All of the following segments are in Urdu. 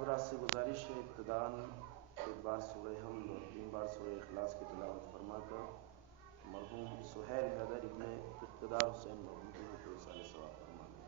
حضرات سے گزارش ہے ابتداءً ایک بار سورہ حمد اور 3 بار سورہ اخلاص کی تلاوت فرما کر مرحوم سہیل حیدر ابن اقتدار حسین مرحوم کو ایصال ثواب فرما دیں۔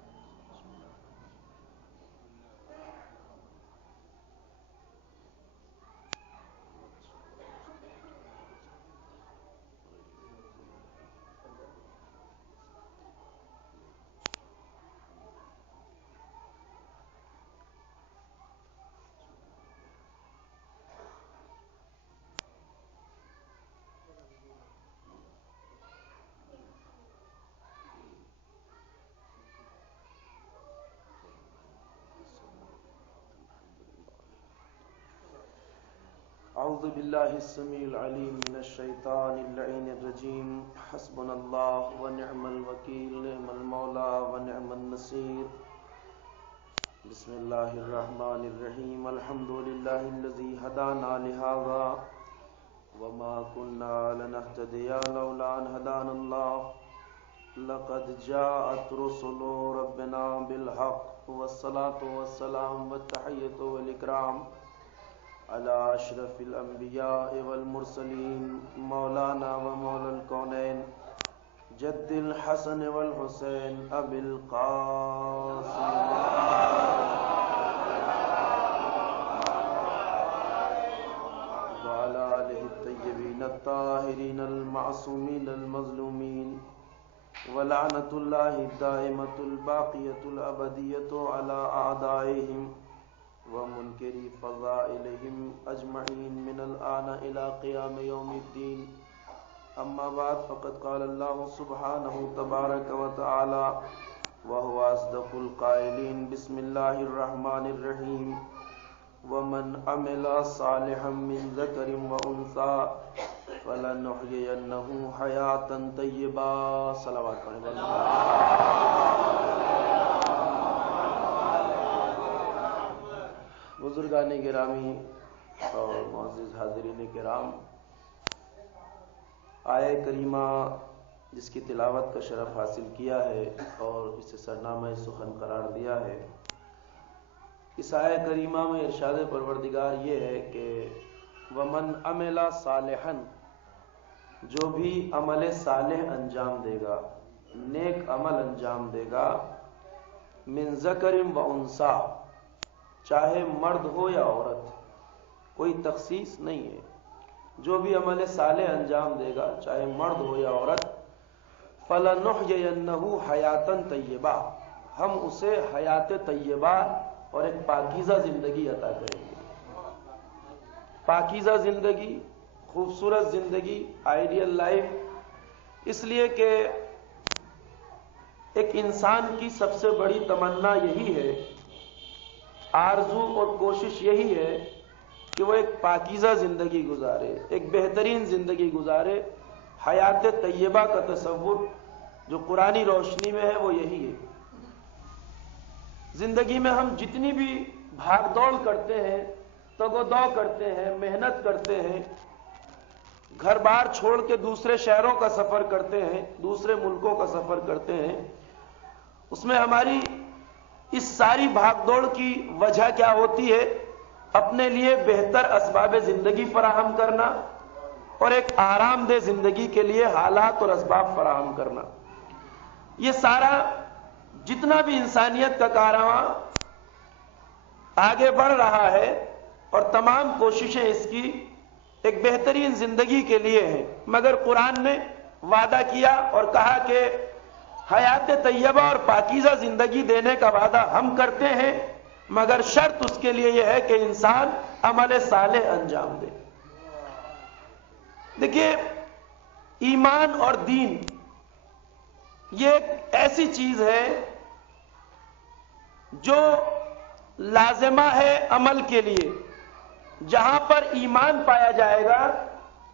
اعوذ باللہ السمیع العلیم من الشیطان اللعین الرجیم حسبنا اللہ ونعم الوکیل نعم المولا ونعم النصیر بسم اللہ الرحمن الرحیم الحمد للہ الذی ہدانا لہذا وما كنا لنهتدی لولا ان هدانا اللہ لقد جاءت رسل ربنا بالحق والصلاة والسلام والتحیۃ والاکرام على اشرف الانبیاء والمرسلین مولانا و مولا الکونین جد الحسن والحسین ابی القاسم وعلى آلہ الطیبین الطاہرین المعصومین المظلومین ولعنۃ اللہ الدائمۃ الباقیۃ الابدیۃ علی اعدائہم ومنکری فضائلہم اجمعین من الآن الى قیام یوم الدین اما بعد فقد قال اللہ سبحانہ تبارک و تعالی وهو اصدق القائلین بسم اللہ الرحمن الرحیم ومن عمل صالحا من ذکر وانثى فلنحیینہ حیاتا طیبا صلوات بزرگان گرامی اور معزز حاضرین کرام، آیہ کریمہ جس کی تلاوت کا شرف حاصل کیا ہے اور اسے سرنامہ سخن قرار دیا ہے، اس آیہ کریمہ میں ارشاد پروردگار یہ ہے کہ ومن عمل صالحا، جو بھی عمل صالح انجام دے گا، نیک عمل انجام دے گا، من ذکر و انثی، چاہے مرد ہو یا عورت، کوئی تخصیص نہیں ہے، جو بھی عمل صالح انجام دے گا چاہے مرد ہو یا عورت، فَلَنُحْيِيَنَّهُ حَيَاتًا طَيِّبَةً، ہم اسے حیات طیبہ اور ایک پاکیزہ زندگی عطا کریں گے۔ پاکیزہ زندگی، خوبصورت زندگی، آئیڈیل لائف، اس لیے کہ ایک انسان کی سب سے بڑی تمنا یہی ہے، آرزو اور کوشش یہی ہے کہ وہ ایک پاکیزہ زندگی گزارے، ایک بہترین زندگی گزارے۔ حیات طیبہ کا تصور جو قرآنی روشنی میں ہے وہ یہی ہے۔ زندگی میں ہم جتنی بھی بھاگ دوڑ کرتے ہیں، تگ و دو کرتے ہیں، محنت کرتے ہیں، گھر بار چھوڑ کے دوسرے شہروں کا سفر کرتے ہیں، دوسرے ملکوں کا سفر کرتے ہیں، اس میں ہماری اس ساری بھاگ دوڑ کی وجہ کیا ہوتی ہے؟ اپنے لیے بہتر اسباب زندگی فراہم کرنا اور ایک آرام دہ زندگی کے لیے حالات اور اسباب فراہم کرنا۔ یہ سارا جتنا بھی انسانیت کا کارواں آگے بڑھ رہا ہے اور تمام کوششیں اس کی ایک بہترین زندگی کے لیے ہیں، مگر قرآن نے وعدہ کیا اور کہا کہ حیات طیبہ اور پاکیزہ زندگی دینے کا وعدہ ہم کرتے ہیں، مگر شرط اس کے لیے یہ ہے کہ انسان عمل صالح انجام دے۔ دیکھیے، ایمان اور دین یہ ایک ایسی چیز ہے جو لازمہ ہے عمل کے لیے۔ جہاں پر ایمان پایا جائے گا،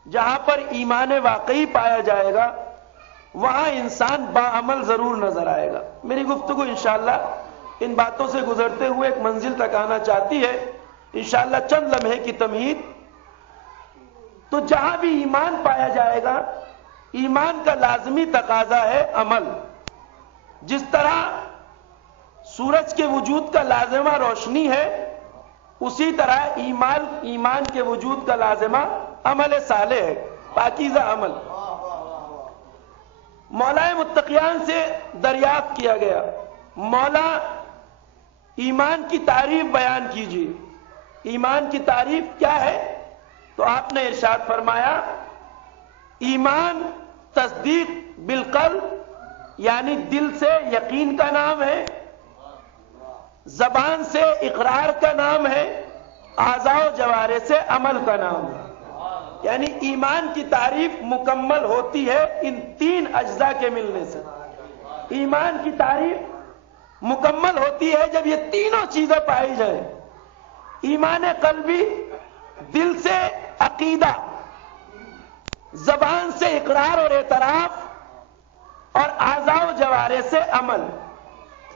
جہاں پر ایمان واقعی پایا جائے گا، وہاں انسان باعمل ضرور نظر آئے گا۔ میری گفتگو انشاءاللہ ان باتوں سے گزرتے ہوئے ایک منزل تک آنا چاہتی ہے، انشاءاللہ چند لمحے کی تمہید۔ تو جہاں بھی ایمان پایا جائے گا، ایمان کا لازمی تقاضا ہے عمل۔ جس طرح سورج کے وجود کا لازمہ روشنی ہے، اسی طرح ایمان کے وجود کا لازمہ عمل صالح ہے، پاکیزہ عمل۔ مولا متقیان سے دریافت کیا گیا، مولا ایمان کی تعریف بیان کیجیے، ایمان کی تعریف کیا ہے؟ تو آپ نے ارشاد فرمایا ایمان تصدیق بالقلب یعنی دل سے یقین کا نام ہے، زبان سے اقرار کا نام ہے، اعضاء و جوارح سے عمل کا نام ہے۔ یعنی ایمان کی تعریف مکمل ہوتی ہے ان تین اجزاء کے ملنے سے۔ ایمان کی تعریف مکمل ہوتی ہے جب یہ تینوں چیزیں پائی جائیں، ایمان قلبی دل سے عقیدہ، زبان سے اقرار اور اعتراف اور اعضاء و جوارح سے عمل۔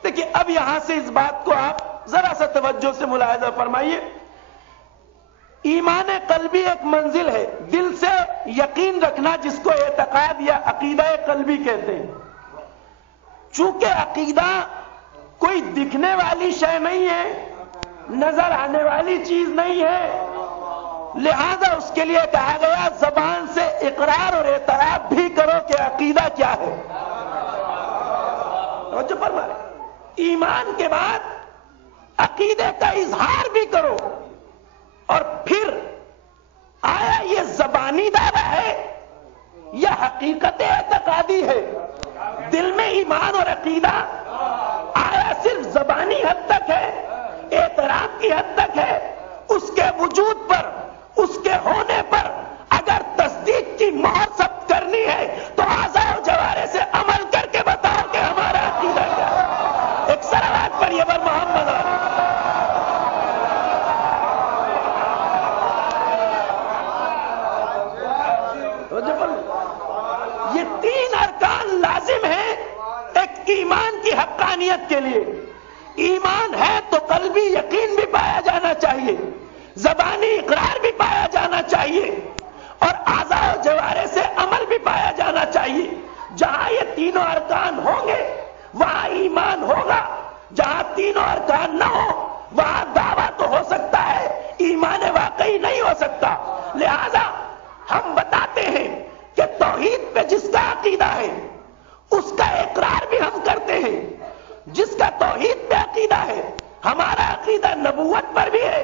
دیکھیے اب یہاں سے اس بات کو آپ ذرا سا توجہ سے ملاحظہ فرمائیے۔ ایمان قلبی ایک منزل ہے، دل سے یقین رکھنا جس کو اعتقاد یا عقیدہ قلبی کہتے ہیں۔ چونکہ عقیدہ کوئی دکھنے والی شے نہیں ہے، نظر آنے والی چیز نہیں ہے، لہذا اس کے لیے کہا گیا زبان سے اقرار اور اعتراف بھی کرو کہ عقیدہ کیا ہے۔ توجہ فرمائیں، ایمان کے بعد عقیدے کا اظہار بھی کرو، اور پھر آیا یہ زبانی دعویٰ ہے یا حقیقت اعتقادی ہے؟ دل میں ایمان اور عقیدہ آیا صرف زبانی حد تک ہے، اعتراف کی حد تک ہے؟ اس کے وجود پر، اس کے ہونے پر اگر تصدیق کی مہر ثبت کرنی ہے تو اعضاء و جوارح سے عمل کر کے بتاؤ کہ ہمارا عقیدہ کیا ہے۔ ایک صلوات پڑھیے بر محمد علیہ۔ یہ تین ارکان لازم ہیں ایک ایمان کی حقانیت کے لیے۔ ایمان ہے تو قلبی یقین بھی پایا جانا چاہیے، زبانی اقرار بھی پایا جانا چاہیے، اور اعضاء و جوارح سے عمل بھی پایا جانا چاہیے۔ جہاں یہ تینوں ارکان ہوں گے وہاں ایمان ہوگا، جہاں تینوں ارکان نہ ہو وہاں دعویٰ تو ہو سکتا ہے، ایمان واقعی نہیں ہو سکتا۔ لہذا ہم بتاتے ہیں کہ توحید پہ جس کا عقیدہ ہے اس کا اقرار بھی ہم کرتے ہیں، جس کا توحید پہ عقیدہ ہے۔ ہمارا عقیدہ نبوت پر بھی ہے،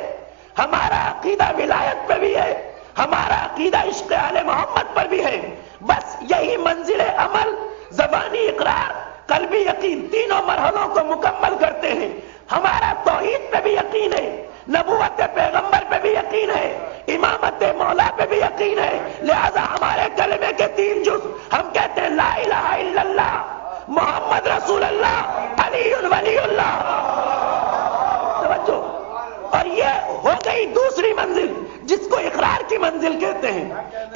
ہمارا عقیدہ ولایت پہ بھی ہے، ہمارا عقیدہ عشق آل محمد پر بھی ہے۔ بس یہی منزل عمل، زبانی اقرار، قلبی یقین، تینوں مرحلوں کو مکمل کرتے ہیں۔ ہمارا توحید پہ بھی یقین ہے، نبوت پیغمبر پہ بھی یقین ہے، امامت مولا پہ بھی یقین ہے۔ لہذا ہمارے کلمے کے تین جز ہم کہتے ہیں لا الہ الا اللہ، محمد رسول اللہ، علی ولی اللہ۔ توجہ، اور یہ ہو گئی دوسری منزل جس کو اقرار کی منزل کہتے ہیں،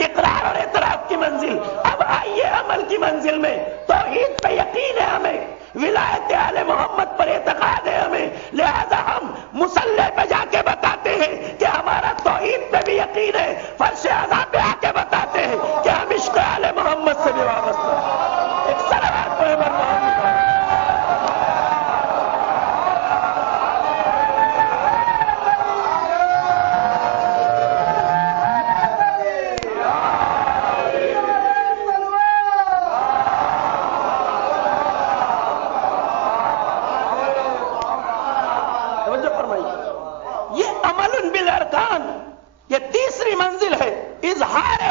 اقرار اور اعتراف کی منزل۔ اب آئیے عمل کی منزل میں۔ توحید پہ یقین ہے ہمیں، ولایت آل محمد پر اعتقاد ہے ہمیں، لہذا ہم مصلی پہ جا کے بتاتے ہیں کہ ہمارا توحید پہ بھی یقین ہے، فرش اعضاء پہ آ کے بتاتے ہیں کہ ہم عشق آل محمد سے بھی وابستہ ہیں۔ ایک صلوات پڑھیں بر محمد۔ یہ عمل بالارکان، یہ تیسری منزل ہے۔ اظہار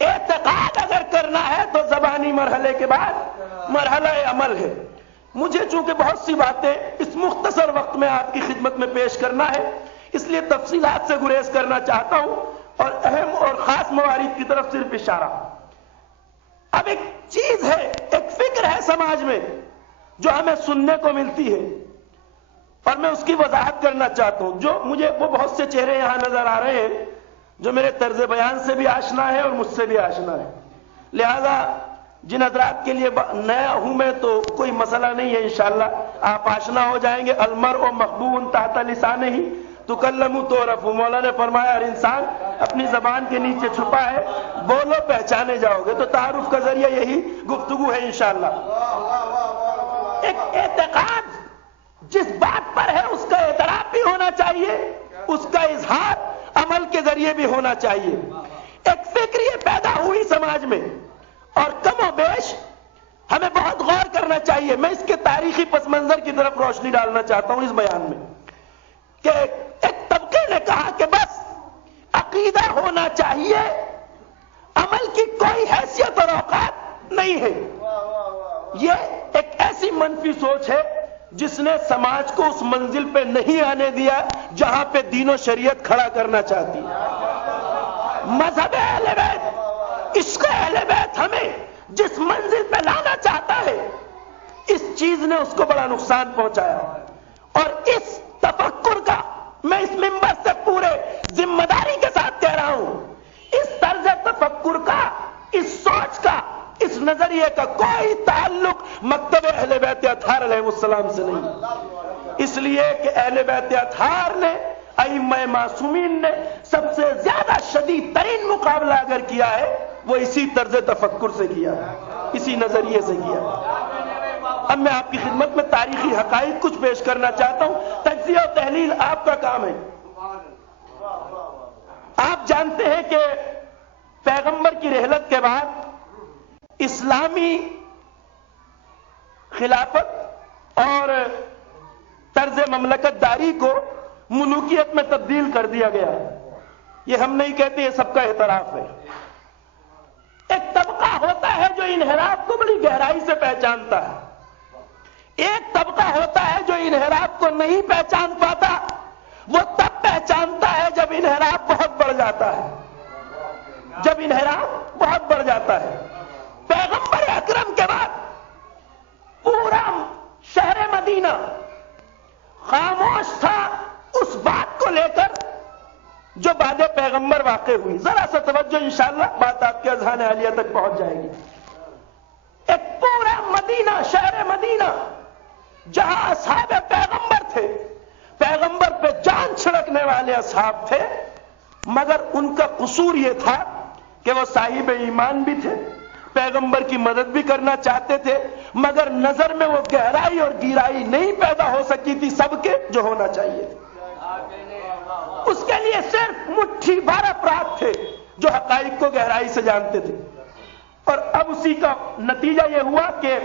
اعتقاد اگر کرنا ہے تو زبانی مرحلے کے بعد مرحلہ عمل ہے۔ مجھے چونکہ بہت سی باتیں اس مختصر وقت میں آپ کی خدمت میں پیش کرنا ہے، اس لیے تفصیلات سے گریز کرنا چاہتا ہوں اور اہم اور خاص موارد کی طرف صرف اشارہ۔ اب ایک چیز ہے، ایک فکر ہے سماج میں جو ہمیں سننے کو ملتی ہے اور میں اس کی وضاحت کرنا چاہتا ہوں۔ جو مجھے وہ بہت سے چہرے یہاں نظر آ رہے ہیں جو میرے طرز بیان سے بھی آشنا ہے اور مجھ سے بھی آشنا ہے، لہذا جن حضرات کے لیے نیا ہوں میں تو کوئی مسئلہ نہیں ہے، انشاءاللہ آپ آشنا ہو جائیں گے۔ المرء مخبوء تحت لسانہ تکلم تعرف، مولا نے فرمایا ہر انسان اپنی زبان کے نیچے چھپا ہے، بولو پہچانے جاؤ گے۔ تو تعارف کا ذریعہ یہی گفتگو ہے انشاءاللہ۔ ایک اعتقاد جس بات پر ہے اس کا اعتراف بھی ہونا چاہیے، اس کا اظہار عمل کے ذریعے بھی ہونا چاہیے. ایک فکر یہ پیدا ہوئی سماج میں اور کم و بیش ہمیں بہت غور کرنا چاہیے. میں اس کے تاریخی پس منظر کی طرف روشنی ڈالنا چاہتا ہوں اس بیان میں کہ ایک طبقے نے کہا کہ بس عقیدہ ہونا چاہیے, عمل کی کوئی حیثیت اور اوقات نہیں ہے. یہ ایک ایسی منفی سوچ ہے جس نے سماج کو اس منزل پہ نہیں آنے دیا جہاں پہ دین و شریعت کھڑا کرنا چاہتی ہے. مذہب اہل بیت, عشق اہل بیت ہمیں جس منزل پہ لانا چاہتا ہے, اس چیز نے اس کو بڑا نقصان پہنچایا. اور اس تفکر کا میں اس منبر سے پورے ذمہ داری کے ساتھ کہہ رہا ہوں, اس طرز تفکر کا, اس سوچ کا, اس نظریے کا کوئی تعلق مکتب اہل بیت اطہار علیہ السلام سے نہیں. اس لیے کہ اہل بیت اطہار نے, ائمہ معصومین نے سب سے زیادہ شدید ترین مقابلہ اگر کیا ہے وہ اسی طرز تفکر سے کیا, اسی نظریے سے کیا. اب میں آپ کی خدمت میں تاریخی حقائق کچھ پیش کرنا چاہتا ہوں. تجزیہ و تحلیل آپ کا کام ہے. آپ جانتے ہیں کہ پیغمبر کی رحلت کے بعد اسلامی خلافت اور طرز مملکت داری کو ملوکیت میں تبدیل کر دیا گیا. یہ ہم نہیں کہتے, یہ سب کا اعتراف ہے. ایک طبقہ ہوتا ہے جو انحراف کو بڑی گہرائی سے پہچانتا ہے, ایک طبقہ ہوتا ہے جو انحراف کو نہیں پہچان پاتا. وہ تب پہچانتا ہے جب انحراف بہت بڑھ جاتا ہے, جب انحراف بہت بڑھ جاتا ہے. پیغمبر اکرم کے بعد پورا شہر مدینہ خاموش تھا اس بات کو لے کر جو بعد پیغمبر واقع ہوئی. ذرا سا توجہ, انشاءاللہ بات آپ کے اذہان عالیہ تک پہنچ جائے گی. ایک پورا مدینہ, شہر مدینہ جہاں اصحاب پیغمبر تھے, پیغمبر پہ جان چھڑکنے والے اصحاب تھے, مگر ان کا قصور یہ تھا کہ وہ صاحب ایمان بھی تھے, پیغمبر کی مدد بھی کرنا چاہتے تھے, مگر نظر میں وہ گہرائی اور گہرائی نہیں پیدا ہو سکی تھی سب کے جو ہونا چاہیے. اس کے لیے صرف مٹھی بھر افراد تھے جو حقائق کو گہرائی سے جانتے تھے. اور اب اسی کا نتیجہ یہ ہوا کہ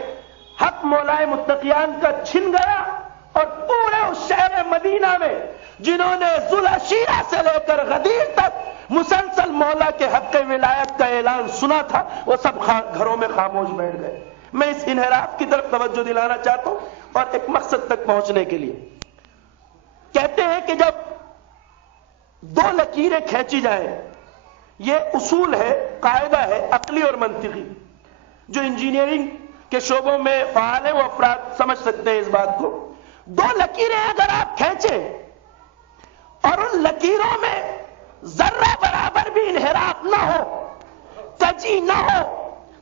حق مولائے متقیان کا چھن گیا, اور پورے اس شہر مدینہ میں جنہوں نے ذوالعشیرہ سے لے کر غدیر تک مسلسل مولا کے حق ولایت کا اعلان سنا تھا, وہ سب گھروں میں خاموش بیٹھ گئے. میں اس انحراف کی طرف توجہ دلانا چاہتا ہوں اور ایک مقصد تک پہنچنے کے لیے. کہتے ہیں کہ جب دو لکیریں کھینچی جائیں, یہ اصول ہے, قاعدہ ہے عقلی اور منطقی. جو انجینئرنگ کے شعبوں میں فعال ہیں وہ افراد سمجھ سکتے ہیں اس بات کو. دو لکیریں اگر آپ کھینچیں اور ان لکیروں میں ذرہ برابر بھی انحراف نہ ہو, کجی نہ ہو,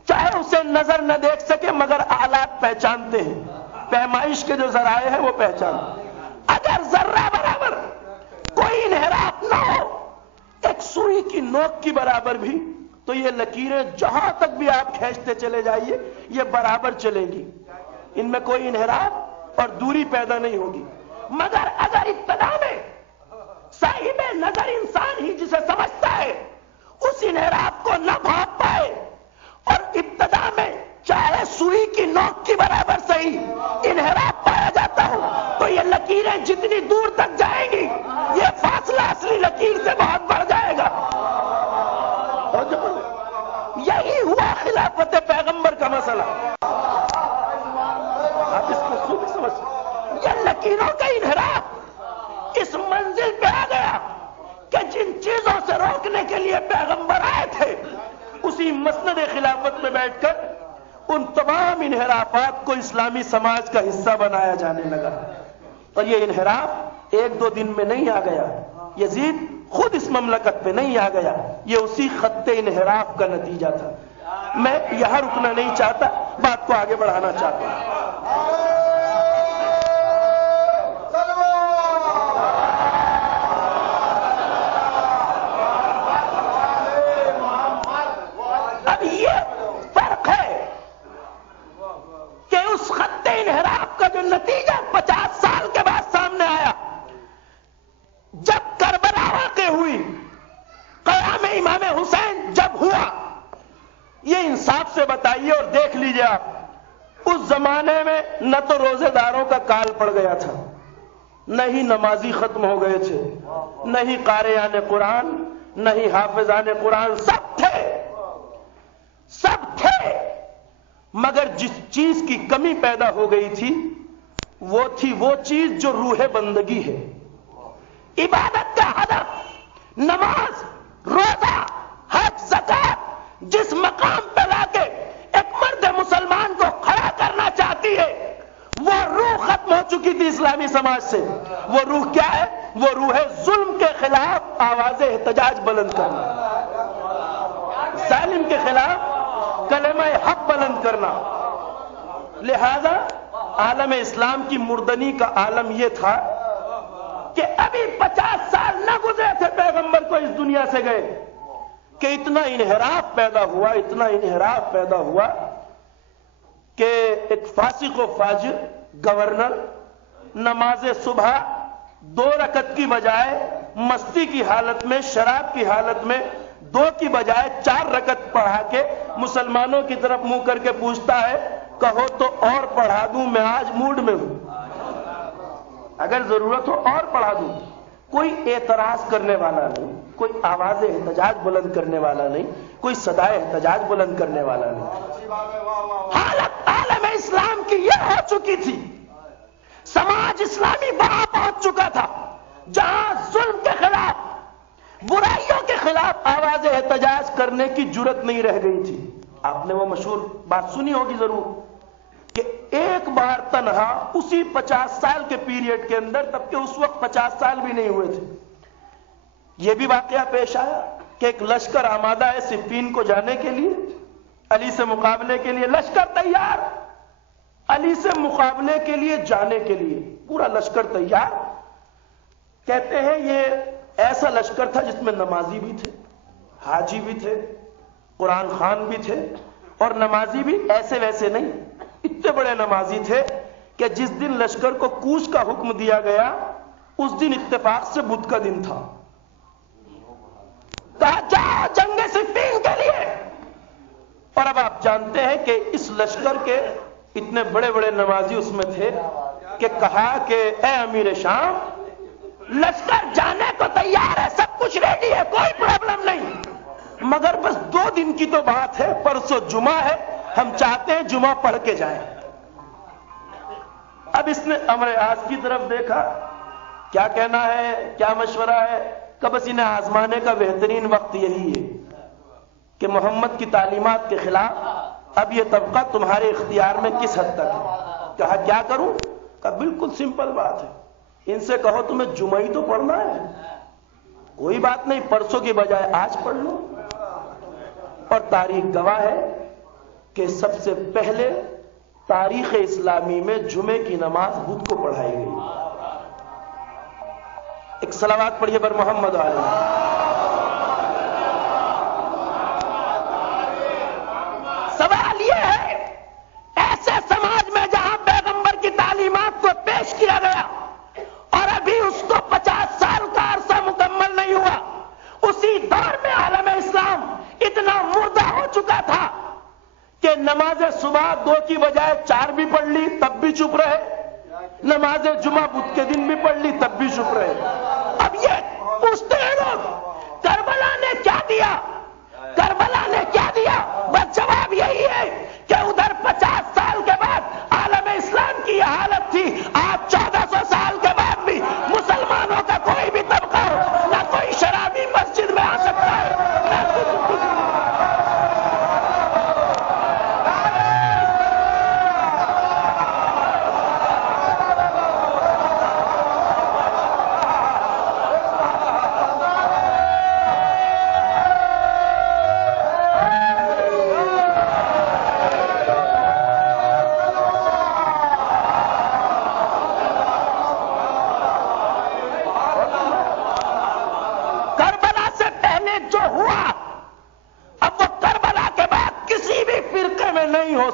چاہے اسے نظر نہ دیکھ سکے مگر آلات پہچانتے ہیں, پیمائش کے جو ذرائع ہیں وہ پہچانتے ہیں, اگر ذرہ برابر کوئی انحراف نہ ہو, ایک سوئی کی نوک کی برابر بھی, تو یہ لکیریں جہاں تک بھی آپ کھینچتے چلے جائیے یہ برابر چلیں گی, ان میں کوئی انحراف اور دوری پیدا نہیں ہوگی. مگر اگر ابتدا میں صاحب نظر انسان ہی جسے سمجھتا ہے اس انحراف کو نہ بھاپ پائے, اور ابتدا میں چاہے سوئی کی نوک کی برابر صحیح انحراف پایا جاتا ہو, تو یہ لکیریں جتنی دور تک جائیں گی یہ فاصلہ اصلی لکیر سے بہت بڑھ جائے گا. یہی ہوا خلافت پیغمبر کا مسئلہ. آپ اس کو خوب سمجھ, یہ لکیروں کا انحراف اس منزل پہ آ گیا کہ جن چیزوں سے روکنے کے لیے پیغمبر آئے تھے اسی مسند خلافت میں بیٹھ کر ان تمام انحرافات کو اسلامی سماج کا حصہ بنایا جانے لگا. اور یہ انحراف ایک دو دن میں نہیں آ گیا, یزید خود اس مملکت پہ نہیں آ گیا, یہ اسی خط انحراف کا نتیجہ تھا. میں یہاں رکنا نہیں چاہتا, بات کو آگے بڑھانا چاہتا ہوں. اب یہ فرق ہے کہ اس خط انحراف کا جو نتیجہ 50 سال کے بعد سامنے آیا, جب کر اس زمانے میں نہ تو روزے داروں کا کال پڑ گیا تھا، نہ ہی نمازی ختم ہو گئے تھے، نہ ہی قاریان قرآن، نہ ہی حافظان قرآن، سب تھے، مگر جس چیز کی کمی پیدا ہو گئی تھی وہ تھی وہ چیز جو روح بندگی ہے، عبادت کا ہدف، نماز، روزہ، حج، زکات جس مقام پہ لا کے ایک مرد مسلمان کو کھڑا کرنا چاہتی ہے، وہ روح ختم ہو چکی تھی اسلامی سماج سے۔ وہ روح کیا ہے؟ وہ روح ہے ظلم کے خلاف آواز احتجاج بلند کرنا، ظالم کے خلاف کلمہ حق بلند کرنا۔ لہذا عالم اسلام کی مردنی کا عالم یہ تھا کہ ابھی 50 سال نہ گزرے تھے پیغمبر کو اس دنیا سے گئے کہ اتنا انحراف پیدا ہوا کہ ایک فاسق و فاجر گورنر نماز صبح 2 رکعت کی بجائے مستی کی حالت میں، شراب کی حالت میں 2 کی بجائے 4 رکعت پڑھا کے مسلمانوں کی طرف منہ کر کے پوچھتا ہے، کہو تو اور پڑھا دوں، میں آج موڈ میں ہوں، اگر ضرورت ہو اور پڑھا دوں۔ کوئی اعتراض کرنے والا نہیں، کوئی آواز احتجاج بلند کرنے والا نہیں، کوئی صدائے احتجاج بلند کرنے والا نہیں۔ حالت عالم اسلام کی یہ ہو چکی تھی، سماج اسلامی وہاں پہنچ چکا تھا جہاں ظلم کے خلاف، برائیوں کے خلاف آواز احتجاج کرنے کی جرت نہیں رہ گئی تھی۔ آپ نے وہ مشہور بات سنی ہوگی ضرور کہ ایک بار تنہا اسی 50 سال کے پیریڈ کے اندر، تب کہ اس وقت 50 سال بھی نہیں ہوئے تھے، یہ بھی واقعہ پیش آیا کہ ایک لشکر آمادہ ہے صفین کو جانے کے لیے، علی سے مقابلے کے لیے لشکر تیار، علی سے مقابلے کے لیے جانے کے لیے پورا لشکر تیار۔ کہتے ہیں یہ ایسا لشکر تھا جس میں نمازی بھی تھے، حاجی بھی تھے، قرآن خوان بھی تھے، اور نمازی بھی ایسے ویسے نہیں، اتنے بڑے نمازی تھے کہ جس دن لشکر کو کوچ کا حکم دیا گیا اس دن اتفاق سے بدھ کا دن تھا، کہا جاؤ جنگ صفین کے لیے۔ اور اب آپ جانتے ہیں کہ اس لشکر کے اتنے بڑے بڑے نمازی اس میں تھے کہ کہا کہ اے امیر شام، لشکر جانے کو تیار ہے، سب کچھ ریڈی ہے، کوئی پرابلم نہیں، مگر بس 2 دن کی تو بات ہے، پرسوں جمعہ ہے، ہم چاہتے ہیں جمعہ پڑھ کے جائیں۔ اب اس نے امر اعظ کی طرف دیکھا، کیا کہنا ہے، کیا مشورہ ہے؟ کہ بس انہیں آزمانے کا بہترین وقت یہی ہے کہ محمد کی تعلیمات کے خلاف اب یہ طبقہ تمہارے اختیار میں کس حد تک ہے۔ کہا کیا کروں؟ کہا بالکل سمپل بات ہے، ان سے کہو تمہیں جمعہ ہی تو پڑھنا ہے، کوئی بات نہیں، پرسوں کی بجائے آج پڑھ لو۔ اور تاریخ گواہ ہے کہ سب سے پہلے تاریخ اسلامی میں جمعے کی نماز بدھ کو پڑھائی گئی۔ ایک صلوات پڑھیے بر محمد علیہ۔ سوال یہ ہے، ایسے سماج میں جہاں پیغمبر کی تعلیمات کو پیش کیا گیا اور ابھی اس کو 50 سال کا عرصہ مکمل نہیں ہوا، اسی دور میں عالم اسلام اتنا مردہ ہو چکا تھا کہ نماز صبح 2 کی بجائے 4 بھی پڑھ لی تب بھی چپ رہے، نماز جمعہ بدھ کے دن بھی پڑھ لی تب بھی چپ رہے۔ اب یہ پوچھتے ہیں لوگ کربلا نے کیا دیا، کربلا نے کیا دیا؟ بس جواب یہی ہے کہ ادھر 50 سال کے بعد عالم اسلام کی یہ حالت تھی، آج 1400 سال کے بعد بھی مسلمانوں کا کوئی بھی طبقہ ہو، نہ کوئی شرابی مسجد میں آ سکتا ہے، نہ کچھ۔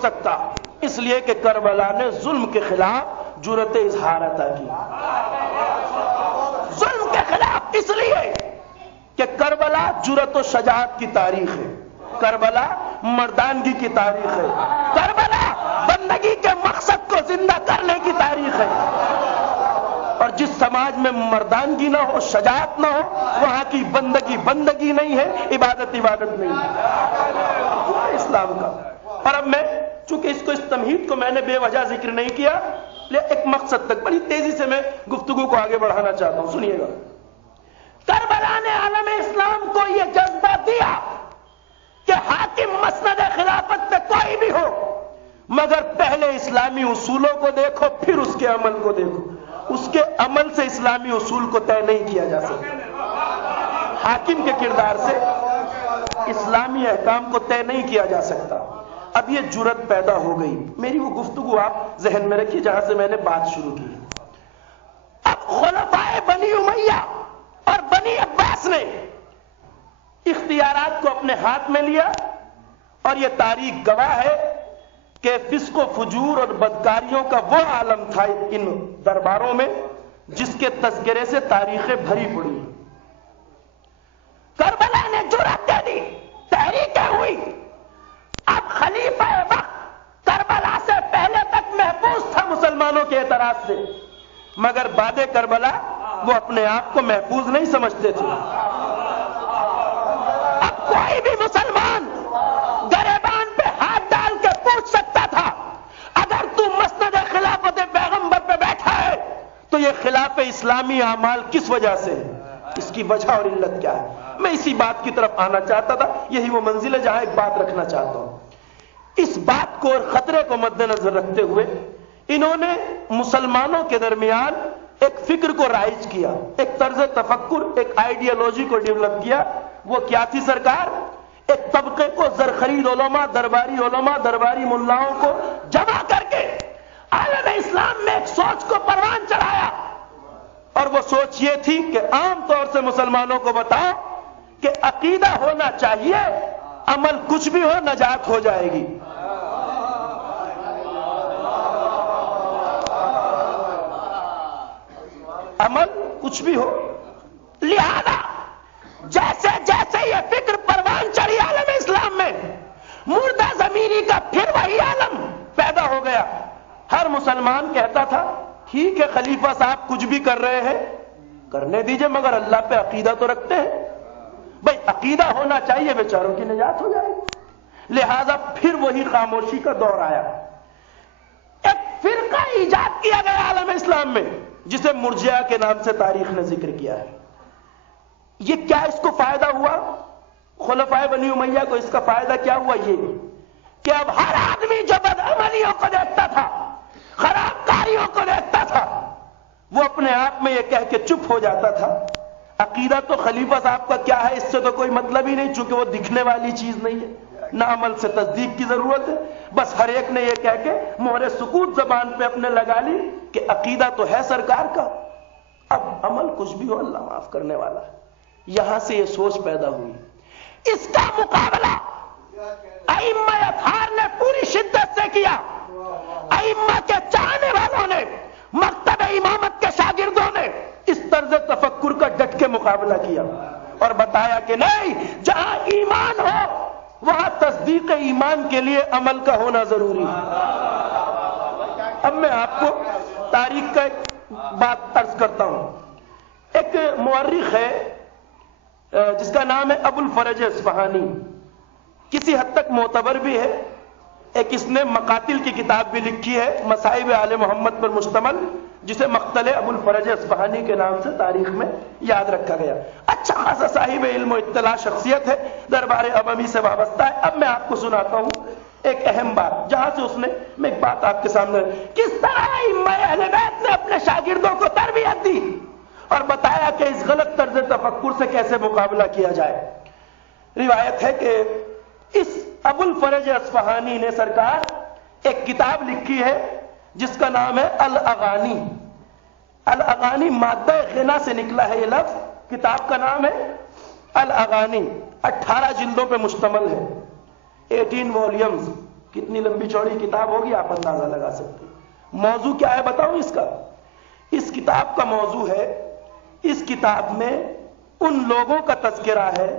سکتا، اس لیے کہ کربلا نے ظلم کے خلاف جرأت اظہار عطا کی، ظلم کے خلاف، اس لیے کہ کربلا جرأت و شجاعت کی تاریخ ہے، کربلا مردانگی کی تاریخ ہے، کربلا زندگی کے مقصد کو زندہ کرنے کی تاریخ ہے. اور جس سماج میں مردانگی نہ ہو، شجاعت نہ ہو، وہاں کی بندگی بندگی نہیں ہے، عبادت عبادت نہیں ہے اسلام کا. اور اب میں چونکہ اس تمہید کو میں نے بے وجہ ذکر نہیں کیا، ایک مقصد تک بڑی تیزی سے میں گفتگو کو آگے بڑھانا چاہتا ہوں. سنیے گا. کربلا نے عالم اسلام کو یہ جذبہ دیا کہ حاکم مسند خلافت پہ کوئی بھی ہو، مگر پہلے اسلامی اصولوں کو دیکھو، پھر اس کے عمل کو دیکھو. اس کے عمل سے اسلامی اصول کو طے نہیں کیا جا سکتا. حاکم کے کردار سے اسلامی احکام کو طے نہیں کیا جا سکتا. اب یہ جرت پیدا ہو گئی. میری وہ گفتگو آپ ذہن میں رکھیے جہاں سے میں نے بات شروع کی. اب خلفائے بنی امیہ اور بنی عباس نے اختیارات کو اپنے ہاتھ میں لیا، اور یہ تاریخ گواہ ہے کہ فسق و فجور اور بدکاریوں کا وہ عالم تھا ان درباروں میں جس کے تذکرے سے تاریخیں بھری پڑی. کربلا نے جرأت دے دی، تحریکیں ہوئی. اب خلیفہ وقت کربلا سے پہلے تک محفوظ تھا مسلمانوں کے اعتراض سے، مگر بعد کربلا وہ اپنے آپ کو محفوظ نہیں سمجھتے تھے. اب کوئی بھی مسلمان گریبان پہ ہاتھ ڈال کے پوچھ سکتا تھا، اگر تو مسند خلافت پیغمبر پہ بیٹھا ہے تو یہ خلاف اسلامی اعمال کس وجہ سے ہے، اس کی وجہ اور علت کیا ہے. میں اسی بات کی طرف آنا چاہتا تھا. یہی وہ منزل ہے جہاں ایک بات رکھنا چاہتا ہوں. اس بات کو اور خطرے کو مد نظر رکھتے ہوئے انہوں نے مسلمانوں کے درمیان ایک فکر کو رائج کیا، ایک طرز تفکر، ایک آئیڈیالوجی کو ڈیولپ کیا. وہ کیا تھی سرکار؟ ایک طبقے کو زرخرید علماء، درباری ملاؤں کو جمع کر کے عالم اسلام میں ایک سوچ کو پروان چڑھایا. اور وہ سوچ یہ تھی کہ عام طور سے مسلمانوں کو بتاؤ کہ عقیدہ ہونا چاہیے، عمل کچھ بھی ہو نجات ہو جائے گی. عمل کچھ بھی ہو. لہذا جیسے جیسے یہ فکر پروان چڑھی عالم اسلام میں، مردہ زمینی کا پھر وہی عالم پیدا ہو گیا. ہر مسلمان کہتا تھا ٹھیک ہے خلیفہ صاحب کچھ بھی کر رہے ہیں، کرنے دیجئے، مگر اللہ پہ عقیدہ تو رکھتے ہیں. بھئی عقیدہ ہونا چاہیے، بیچاروں کی نجات ہو جائے گی. لہذا پھر وہی خاموشی کا دور آیا. ایک فرقہ ایجاد کیا گیا عالم اسلام میں جسے مرجئہ کے نام سے تاریخ نے ذکر کیا ہے. یہ کیا اس کو فائدہ ہوا؟ خلفائے بنی امیہ کو اس کا فائدہ کیا ہوا؟ یہ کہ اب ہر آدمی جو بدعملیوں کو دیکھتا تھا، خراب کاریوں کو دیکھتا تھا، وہ اپنے آپ میں یہ کہہ کے چپ ہو جاتا تھا عقیدہ تو خلیفہ صاحب کا کیا ہے، اس سے تو کوئی مطلب ہی نہیں، چونکہ وہ دکھنے والی چیز نہیں ہے، نہ عمل سے تصدیق کی ضرورت ہے. بس ہر ایک نے یہ کہہ کے مہر سکوت زبان پہ اپنے لگا لی کہ عقیدہ تو ہے سرکار کا، اب عمل کچھ بھی ہو اللہ معاف کرنے والا ہے. یہاں سے یہ سوچ پیدا ہوئی. اس کا مقابلہ ائمہ اطہار نے پوری شدت سے کیا. ائمہ کے چاہنے والوں نے، مکتب امامت کے شاگردوں نے اس طرز تفکر کا ڈٹ کے مقابلہ کیا اور بتایا کہ نہیں، جہاں ایمان ہو وہاں تصدیق ایمان کے لیے عمل کا ہونا ضروری ہے. اب میں آپ کو تاریخ کا ایک بات عرض کرتا ہوں. ایک مورخ ہے جس کا نام ہے ابو الفرج اصفہانی، کسی حد تک معتبر بھی ہے. ایک اس نے مقاتل کی کتاب بھی لکھی ہے مصائب آل محمد پر مشتمل، جسے مقتل ابو الفرج اصفہانی کے نام سے تاریخ میں یاد رکھا گیا. اچھا خاصا صاحب علم و اطلاع شخصیت ہے، دربار عمومی سے وابستہ ہے. اب میں آپ کو سناتا ہوں ایک اہم بات جہاں سے اس نے، میں ایک بات آپ کے سامنے، کس طرح ائمہ اہل بیت نے اپنے شاگردوں کو تربیت دی اور بتایا کہ اس غلط طرز تفکر سے کیسے مقابلہ کیا جائے. روایت ہے کہ اس ابو الفرج اصفہانی نے سرکار ایک کتاب لکھی ہے جس کا نام ہے الاغانی. الاغانی مادہ غنا سے نکلا ہے یہ لفظ. کتاب کا نام ہے الاغانی، 18 جلدوں پہ مشتمل ہے، 18 والیومز. کتنی لمبی چوڑی کتاب ہوگی آپ اندازہ لگا سکتے. موضوع کیا ہے بتاؤں اس کا؟ اس کتاب کا موضوع ہے، اس کتاب میں ان لوگوں کا تذکرہ ہے،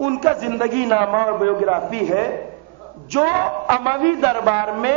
ان کا زندگی نامہ اور بایوگرافی ہے جو اموی دربار میں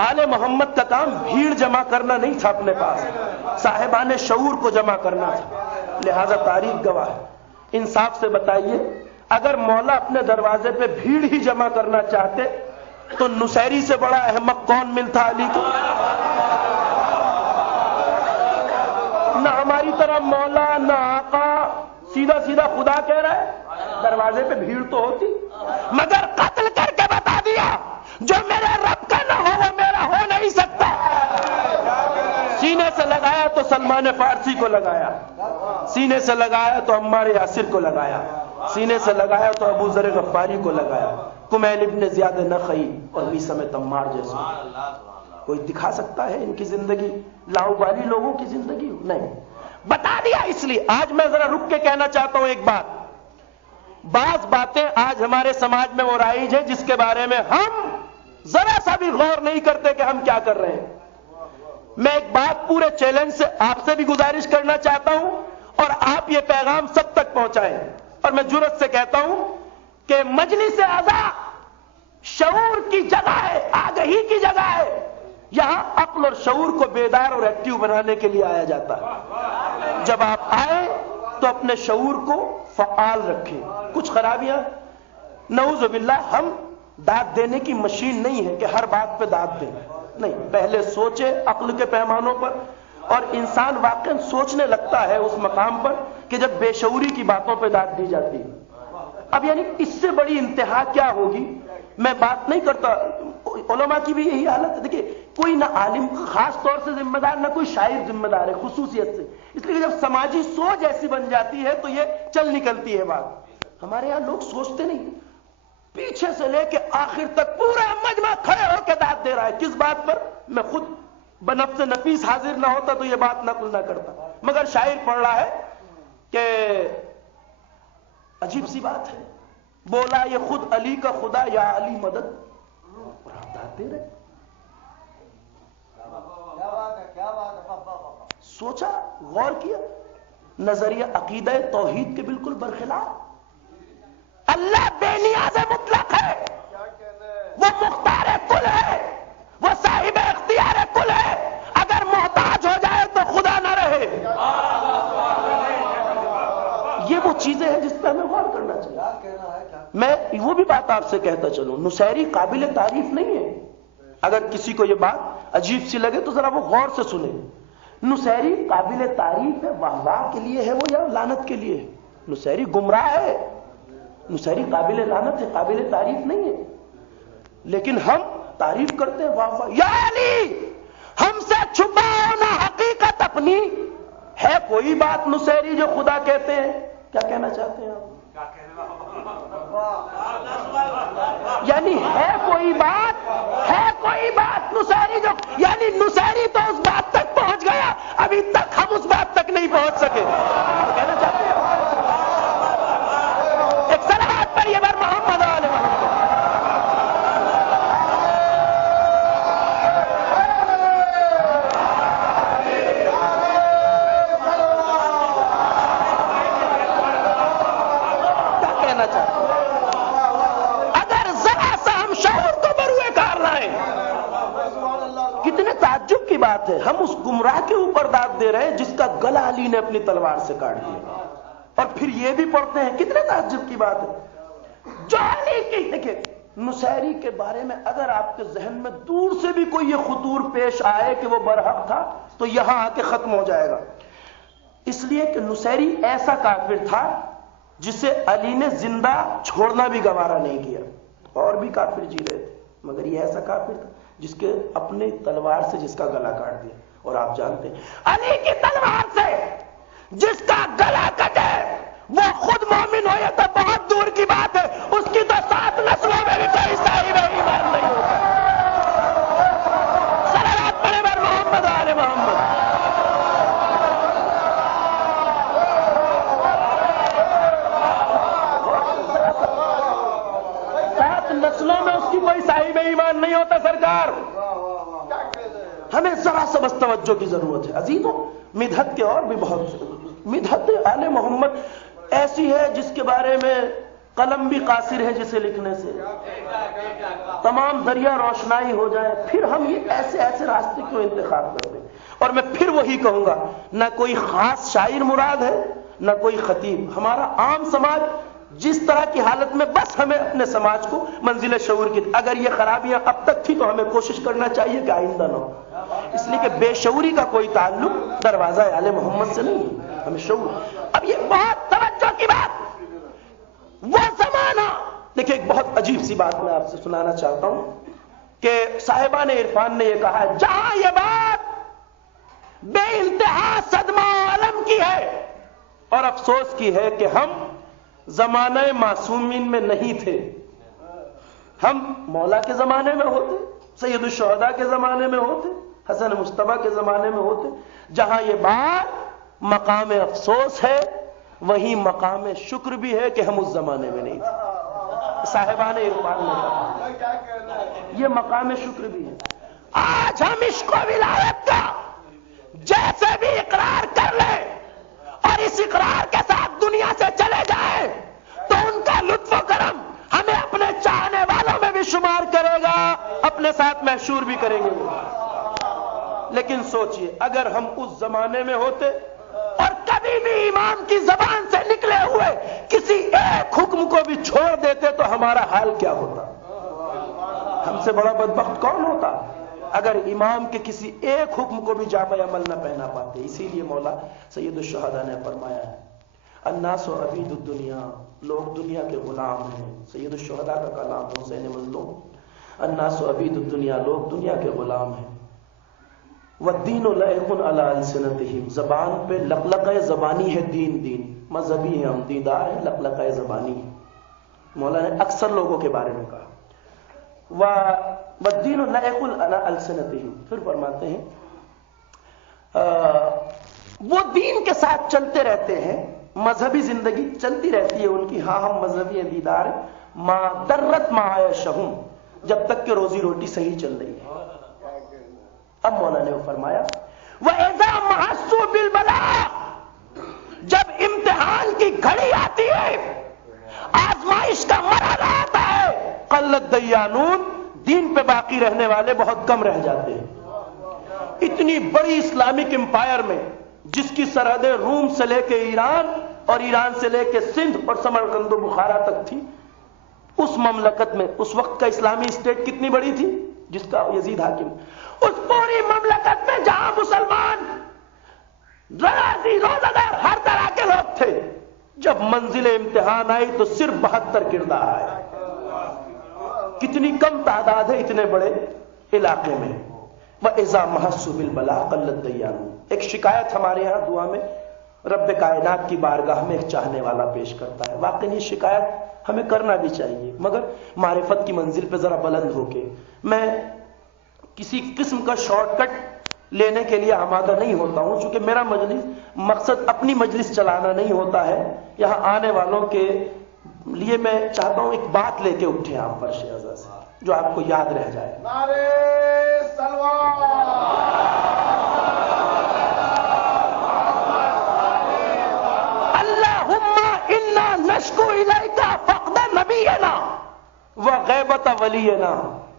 آل محمد کا کام بھیڑ جمع کرنا نہیں تھا اپنے پاس، صاحبان شعور کو جمع کرنا تھا. لہذا تاریخ گواہ ہے. انصاف سے بتائیے، اگر مولا اپنے دروازے پہ بھیڑ ہی جمع کرنا چاہتے تو نصیری سے بڑا احمق کون ملتا علی کو؟ نہ ہماری طرح مولا نہ آقا، سیدھا سیدھا خدا کہہ رہا ہے، دروازے پہ بھیڑ تو ہوتی، مگر قتل کر کے بتا دیا جو میرے رب کا نہ ہو وہ میرا ہو نہیں سکتا. سینے سے لگایا تو سلمان فارسی کو لگایا، سینے سے لگایا تو عمار یاسر کو لگایا، سینے سے لگایا تو ابو ذر غفاری کو لگایا، کمیل ابن زیاد نخعی اور میثم تمار جیسے. کوئی دکھا سکتا ہے ان کی زندگی؟ لاؤبالی لوگوں کی زندگی نہیں. بتا دیا. اس لیے آج میں ذرا رک کے کہنا چاہتا ہوں ایک بات. بعض باتیں آج ہمارے سماج میں وہ رائج ہیں جس کے بارے میں ہم ذرا سا بھی غور نہیں کرتے کہ ہم کیا کر رہے ہیں. میں ایک بات پورے چیلنج سے آپ سے بھی گزارش کرنا چاہتا ہوں اور آپ یہ پیغام سب تک پہنچائیں. اور میں جرأت سے کہتا ہوں کہ مجلس اعضاء شعور کی جگہ ہے، آگہی کی جگہ ہے. یہاں عقل اور شعور کو بیدار اور ایکٹیو بنانے کے لیے آیا جاتا ہے. جب آپ آئے تو اپنے شعور کو فعال رکھیں. کچھ خرابیاں نعوذ باللہ، ہم داد دینے کی مشین نہیں ہے کہ ہر بات پہ داد دیں. نہیں، پہلے سوچے عقل کے پیمانوں پر. اور انسان واقعا سوچنے لگتا ہے اس مقام پر کہ جب بے شعوری کی باتوں پہ داد دی جاتی ہے. اب یعنی اس سے بڑی انتہا کیا ہوگی؟ میں بات نہیں کرتا، علماء کی بھی یہی حالت ہے. دیکھیے، کوئی نہ عالم خاص طور سے ذمہ دار، نہ کوئی شاعر ذمہ دار ہے خصوصیت سے. اس لیے جب سماجی سوچ ایسی بن جاتی ہے تو یہ چل نکلتی ہے بات. ہمارے یہاں لوگ سوچتے نہیں، پیچھے سے لے کے آخر تک پورا مجمع کھڑے ہو کے داد دے رہا ہے. کس بات پر؟ میں خود بنفس نفیس حاضر نہ ہوتا تو یہ بات نقل نہ کرتا. مگر شاعر پڑھ رہا ہے کہ عجیب سی بات ہے، بولا یہ خود علی کا خدا یا علی مدد، اور آپ داد دے رہے. سوچا، غور کیا، نظریہ عقیدہ توحید کے بالکل برخلاف. اللہ بے نیاز مطلق ہے، وہ مختار کل ہے، وہ صاحب اختیار کل ہے. اگر محتاج ہو جائے تو خدا نہ رہے. یہ وہ چیزیں ہیں جس پہ ہمیں غور کرنا چاہیے. میں وہ بھی بات آپ سے کہتا چلوں، نصیری قابل تعریف نہیں ہے. اگر کسی کو یہ بات عجیب سی لگے تو ذرا وہ غور سے سنیں. نصیری قابل تعریف ہے، واہ واہ کے لیے ہے وہ یا لعنت کے لیے ہے؟ نصیری گمراہ ہے، نصیری قابل لعنت ہے، قابل تعریف نہیں ہے. لیکن ہم تعریف کرتے ہیں، واہ واہ یا علی، ہم سے چھپاؤ نہ حقیقت اپنی. ہے کوئی بات نصیری جو خدا کہتے ہیں؟ کیا کہنا چاہتے ہیں آپ؟ یعنی ہے کوئی بات نصیری جو، یعنی نصیری تو اس بات تک پہنچ گیا، ابھی تک ہم اس بات تک نہیں پہنچ سکے. کہنا چاہتے ہیں ایک صلوات پر یہ بر محمد علیہ محمد. کیا کہنا چاہتے ہیں؟ اگر ذرا سا ہم شعور کو بروئے کار لائیں، کتنے تعجب کی بات ہے، ہم اس گمراہ کے اوپر داد دے رہے ہیں جس کا گلا علی نے اپنی تلوار سے کاٹ دیا. اور پھر یہ بھی پڑھتے ہیں، کتنے تعجب کی بات ہے جو علی کی. دیکھیں، نصیری کے بارے میں اگر آپ کے ذہن میں دور سے بھی کوئی یہ خطور پیش آئے کہ وہ برحق تھا تو یہاں آ کے ختم ہو جائے گا. اس لیے کہ نصیری ایسا کافر تھا جسے علی نے زندہ چھوڑنا بھی گوارا نہیں کیا. اور بھی کافر جی رہے تھے، مگر یہ ایسا کافر تھا جس کے اپنے تلوار سے جس کا گلا کاٹ دیا. اور آپ جانتے ہیں علی کی تلوار سے جس کا گلا کٹے وہ خود مومن ہو، یہ تو بہت دور کی بات ہے، اس کی تو 7 نسلوں میں بھی کوئی صاحب ایمان نہیں ہوتا. صلوات پڑھے بر محمد آل محمد. 7 نسلوں میں اس کی کوئی صاحب ایمان نہیں ہوتا. سرکار، ہمیں ذرا سا بس توجہ کی ضرورت ہے. عزیزوں، مدحت کے اور بھی بہت، مدحت آل محمد ایسی ہے جس کے بارے میں قلم بھی قاصر ہے جسے لکھنے سے، تمام دریا روشنائی ہو جائے، پھر ہم یہ ایسے ایسے راستے کیوں انتخاب کرتے ہیں؟ اور میں پھر وہی کہوں گا، نہ کوئی خاص شاعر مراد ہے، نہ کوئی خطیب، ہمارا عام سماج جس طرح کی حالت میں، بس ہمیں اپنے سماج کو منزل شعور کی، اگر یہ خرابیاں اب تک تھی تو ہمیں کوشش کرنا چاہیے کہ آئندہ نہ ہو، اس لیے کہ بے شعوری کا کوئی تعلق دروازہ آل محمد سے نہیں ہے، ہمیں شعور۔ اب یہ بہت توجہ کی بات، وہ زمانہ دیکھیں، ایک بہت عجیب سی بات میں آپ سے سنانا چاہتا ہوں کہ صاحبان عرفان نے یہ کہا ہے، جہاں یہ بات بے انتہا صدمہ عالم کی ہے اور افسوس کی ہے کہ ہم زمانہ معصومین میں نہیں تھے، ہم مولا کے زمانے میں ہوتے، سید الشہداء کے زمانے میں ہوتے، حسن مصطفیٰ کے زمانے میں ہوتے، جہاں یہ بات مقام افسوس ہے وہیں مقام شکر بھی ہے کہ ہم اس زمانے میں نہیں تھے۔ صاحبان عرفان نے کہا یہ مقام شکر بھی ہے۔ آج ہم عشق و ولایت کا جیسے بھی اقرار کر لیں اور اس اقرار کے ساتھ دنیا سے چلے جائیں تو ان کا لطف و کرم ہمیں اپنے چاہنے والوں میں بھی شمار کرے گا، اپنے ساتھ محشور بھی کریں گے۔ لیکن سوچئے، اگر ہم اس زمانے میں ہوتے اور کبھی بھی امام کی زبان سے نکلے ہوئے کسی ایک حکم کو بھی چھوڑ دیتے تو ہمارا حال کیا ہوتا؟ ہم سے بڑا بدبخت کون ہوتا اگر امام کے کسی ایک حکم کو بھی جامع عمل نہ پہنا پاتے؟ اسی لیے مولا سید الشہداء نے فرمایا ہے، الناس عبید الدنیا، لوگ دنیا کے غلام ہیں۔ سید الشہداء کا کلام حسین مظلوم، الناس عبید الدنیا، لوگ دنیا کے غلام ہیں۔ والدین لائق علی السنتہم، زبان پہ لقلقہ زبانی ہے، دین مذہبی ہے، ہم دیندار ہیں، لقلقہ زبانی ہے۔ مولا نے اکثر لوگوں کے بارے میں کہا والدین لائق علی السنتہم، پھر فرماتے ہیں وہ دین کے ساتھ چلتے رہتے ہیں، مذہبی زندگی چلتی رہتی ہے ان کی، ہاں ہم مذہبی دیندار ہیں، ما درت معاشہم، جب تک کہ روزی روٹی صحیح چل رہی ہے۔ اب مولا نے وہ فرمایا وَإِذَا مَحَسُّوا بِالْبَلَاءِ، جب امتحان کی گھڑی آتی ہے، آزمائش کا مرحلہ آتا ہے، قلت دیانون، دین پہ باقی رہنے والے بہت کم رہ جاتے ہیں۔ اتنی بڑی اسلامک امپائر میں جس کی سرحدیں روم سے لے کے ایران اور ایران سے لے کے سندھ اور سمرقند و بخارا تک تھی، اس مملکت میں اس وقت کا اسلامی اسٹیٹ کتنی بڑی تھی جس کا یزید حاکم، اس پوری مملکت میں جہاں مسلمان ریاضی روزگار ہر طرح کے لوگ تھے، جب منزل امتحان آئی تو صرف 72 کردار آئے۔ کتنی کم تعداد ہے اتنے بڑے علاقے میں۔ وَإِذَا مَحَسُّوا بِالْبَلَاءِ قَلَّتْ دَيَّانُونَ، ایک شکایت ہمارے ہاں دعا میں رب کائنات کی بارگاہ میں ایک چاہنے والا پیش کرتا ہے، واقعی یہ شکایت ہمیں کرنا بھی چاہیے، مگر معرفت کی منزل پہ ذرا بلند ہو کے۔ میں کسی قسم کا شارٹ کٹ لینے کے لیے آمادہ نہیں ہوتا ہوں، چونکہ میرا مقصد اپنی مجلس چلانا نہیں ہوتا ہے، یہاں آنے والوں کے لیے میں چاہتا ہوں ایک بات لے کے اٹھے آپ فرش اعزاز سے جو آپ کو یاد رہ جائے۔ نعرے سلوات، اللہم انا نشکو الیک فقد نبینا وغیبت ولینا،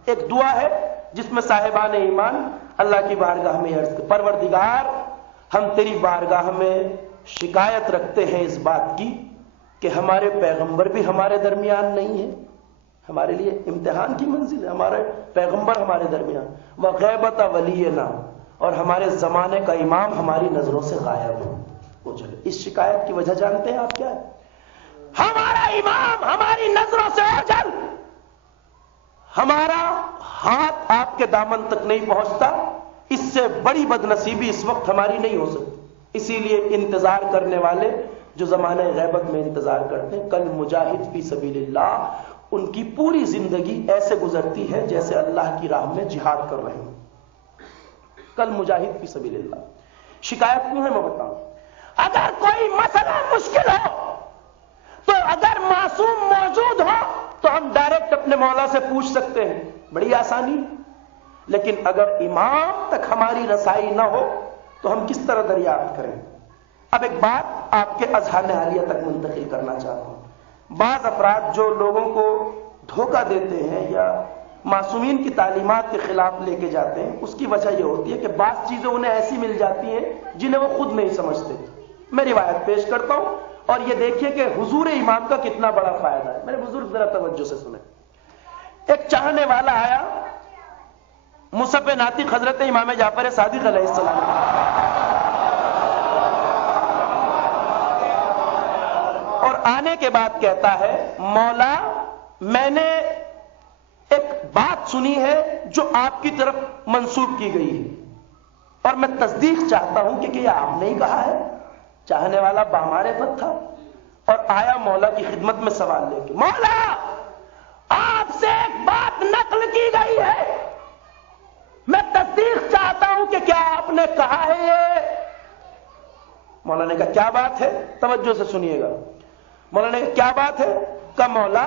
ایک دعا ہے جس میں صاحبان ایمان اللہ کی بارگاہ میں عرض کرتے، پروردگار ہم تیری بارگاہ میں شکایت رکھتے ہیں اس بات کی کہ ہمارے پیغمبر بھی ہمارے درمیان نہیں ہے، ہمارے لیے امتحان کی منزل ہے، ہمارے پیغمبر ہمارے درمیان، وغیبت ولینا، اور ہمارے زمانے کا امام ہماری نظروں سے غائب ہو چلے۔ اس شکایت کی وجہ جانتے ہیں آپ کیا ہے؟ ہمارا امام ہماری نظروں سے اوجھل، ہمارا ہاتھ آپ کے دامن تک نہیں پہنچتا، اس سے بڑی بد نصیبی اس وقت ہماری نہیں ہو سکتی۔ اسی لیے انتظار کرنے والے جو زمانے غیبت میں انتظار کرتے ہیں، کل مجاہد فی سبیل اللہ، ان کی پوری زندگی ایسے گزرتی ہے جیسے اللہ کی راہ میں جہاد کر رہے ہیں۔ کل مجاہد فی سبیل اللہ۔ شکایت کیوں ہے میں بتاؤں، اگر کوئی مسئلہ مشکل ہو تو اگر معصوم موجود ہو تو ہم ڈائریکٹ اپنے مولا سے پوچھ سکتے ہیں، بڑی آسانی، لیکن اگر امام تک ہماری رسائی نہ ہو تو ہم کس طرح دریافت کریں؟ اب ایک بات آپ کے اذہان عالیہ تک منتقل کرنا چاہتا ہوں۔ بعض افراد جو لوگوں کو دھوکہ دیتے ہیں یا معصومین کی تعلیمات کے خلاف لے کے جاتے ہیں، اس کی وجہ یہ ہوتی ہے کہ بعض چیزیں انہیں ایسی مل جاتی ہیں جنہیں وہ خود نہیں سمجھتے. میں روایت پیش کرتا ہوں اور یہ دیکھیے کہ حضور امام کا کتنا بڑا فائدہ ہے. میرے بزرگ ذرا توجہ سے سنیں. ایک چاہنے والا آیا مصحف ناطق حضرت امام جعفر صادق علیہ السلام، اور آنے کے بعد کہتا ہے مولا میں نے ایک بات سنی ہے جو آپ کی طرف منسوب کی گئی ہے اور میں تصدیق چاہتا ہوں کہ یہ آپ نے ہی کہا ہے. چاہنے والا بامعرفت تھا اور آیا مولا کی خدمت میں سوال لے کے، مولا آپ سے ایک بات نقل کی گئی ہے، میں تصدیق چاہتا ہوں کہ کیا آپ نے کہا ہے یہ؟ مولا نے کہا کیا بات ہے؟ توجہ سے سنیے گا. مولا نے کہا کیا بات ہے؟ کہ مولا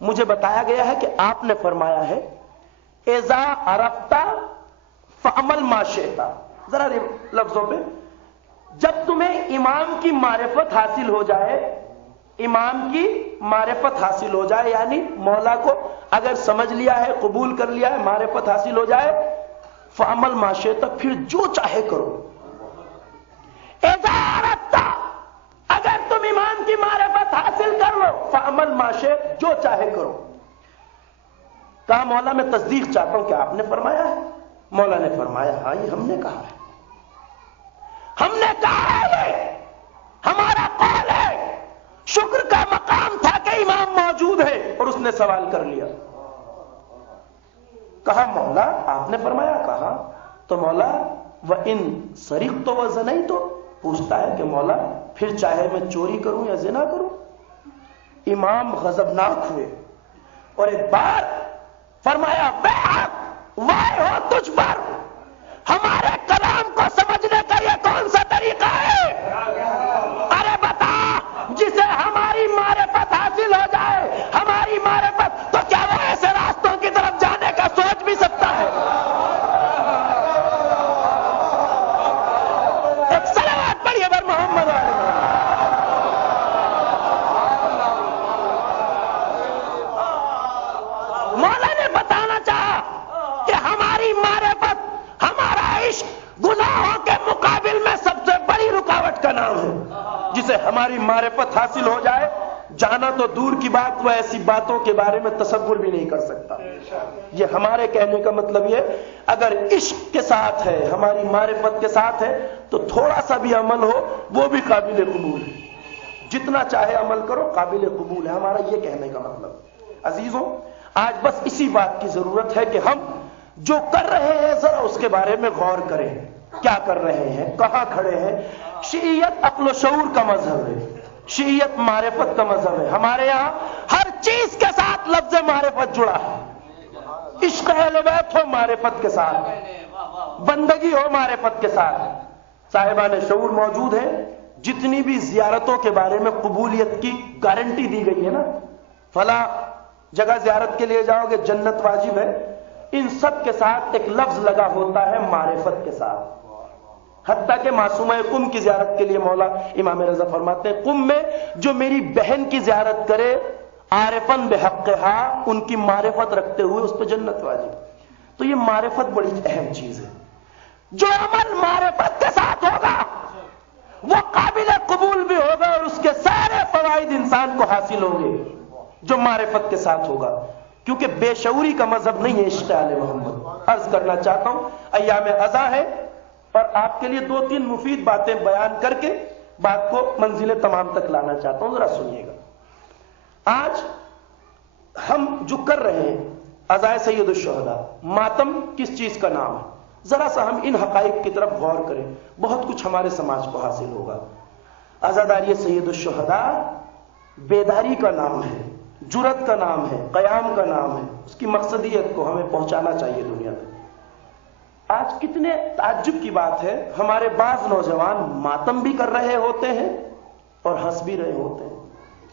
مجھے بتایا گیا ہے کہ آپ نے فرمایا ہے اذا عرفت فعمل ما شئت. ذرا لفظوں پہ، جب تمہیں امام کی معرفت حاصل ہو جائے، امام کی معرفت حاصل ہو جائے، یعنی مولا کو اگر سمجھ لیا ہے، قبول کر لیا ہے، معرفت حاصل ہو جائے، فعمل ما شئت، پھر جو چاہے کرو. اذا عرفت، اگر تم امام کی معرفت حاصل کر لو، فعمل ما شئت، جو چاہے کرو. کہا مولا میں تصدیق چاہتا ہوں کہ آپ نے فرمایا ہے. مولا نے فرمایا ہاں یہ ہم نے کہا ہے، ہم نے کہا ہے، یہ ہمارا قول ہے. شکر کا مقام تھا کہ امام موجود ہے اور اس نے سوال کر لیا. کہا مولا آپ نے فرمایا. کہا تو مولا وَإِن سَرِقْتُ وَزَنَيْتُ، پوچھتا ہے کہ مولا پھر چاہے میں چوری کروں یا زنا کروں. امام غضبناک ہوئے اور ایک بار فرمایا وائے ہو تجھ پر، ہمارے کلام کو سمجھنے کا یہ کون سا طریقہ ہے؟ ارے بتا، جسے ہماری معرفت حاصل ہو جائے، ہماری معرفت، تو کیا وہ ایسے راستوں کی طرف جانے کا سوچ بھی سکتا ہے؟ ایک صلوات پڑھیے بر محمد علیہ. مولا نے بتانا چاہا کہ ہماری معرفت، ہمارا عشق گناہوں کے مقابل میں سب سے بڑی رکاوٹ کا نام ہے. جسے ہماری معرفت حاصل ہو جائے، جانا تو دور کی بات، وہ ایسی باتوں کے بارے میں تصور بھی نہیں کر سکتا. یہ ہمارے کہنے کا مطلب یہ، اگر عشق کے ساتھ ہے، ہماری معرفت کے ساتھ ہے، تو تھوڑا سا بھی عمل ہو وہ بھی قابل قبول ہے. جتنا چاہے عمل کرو قابل قبول ہے، ہمارا یہ کہنے کا مطلب. عزیزوں، آج بس اسی بات کی ضرورت ہے کہ ہم جو کر رہے ہیں ذرا اس کے بارے میں غور کریں. کیا کر رہے ہیں، کہاں کھڑے ہیں. شیعیت عقل و شعور کا مذہب ہے، شیعیت معرفت کا مذہب ہے. ہمارے یہاں ہر چیز کے ساتھ لفظ معرفت جڑا ہے. عشق اہل بیت ہو معرفت کے ساتھ، بندگی ہو معرفت کے ساتھ. صاحبان شعور موجود ہیں. جتنی بھی زیارتوں کے بارے میں قبولیت کی گارنٹی دی گئی ہے نا، فلاں جگہ زیارت کے لیے جاؤ گے جنت واجب ہے، ان سب کے ساتھ ایک لفظ لگا ہوتا ہے معرفت کے ساتھ. حتیٰ کہ معصومہ قم کی زیارت کے لیے مولا امام رضا فرماتے ہیں قم میں جو میری بہن کی زیارت کرے عارفن بحقہا، ان کی معرفت رکھتے ہوئے اس پہ جنت واجب. تو یہ معرفت بڑی اہم چیز ہے. جو عمل معرفت کے ساتھ ہوگا وہ قابل قبول بھی ہوگا اور اس کے سارے فوائد انسان کو حاصل ہوں گے جو معرفت کے ساتھ ہوگا. کیونکہ بے شعوری کا مذہب نہیں ہے عشق آل محمد. عرض کرنا چاہتا ہوں ایام اضحیٰ ہے اور آپ کے لیے 2-3 مفید باتیں بیان کر کے بات کو منزل تمام تک لانا چاہتا ہوں. ذرا سنیے گا. آج ہم جو کر رہے ہیں عزائے سید الشہداء، ماتم کس چیز کا نام ہے؟ ذرا سا ہم ان حقائق کی طرف غور کریں، بہت کچھ ہمارے سماج کو حاصل ہوگا. عزاداری سید الشہداء بیداری کا نام ہے، جرت کا نام ہے، قیام کا نام ہے. اس کی مقصدیت کو ہمیں پہنچانا چاہیے دنیا میں. آج کتنے تعجب کی بات ہے، ہمارے بعض نوجوان ماتم بھی کر رہے ہوتے ہیں اور ہنس بھی رہے ہوتے ہیں،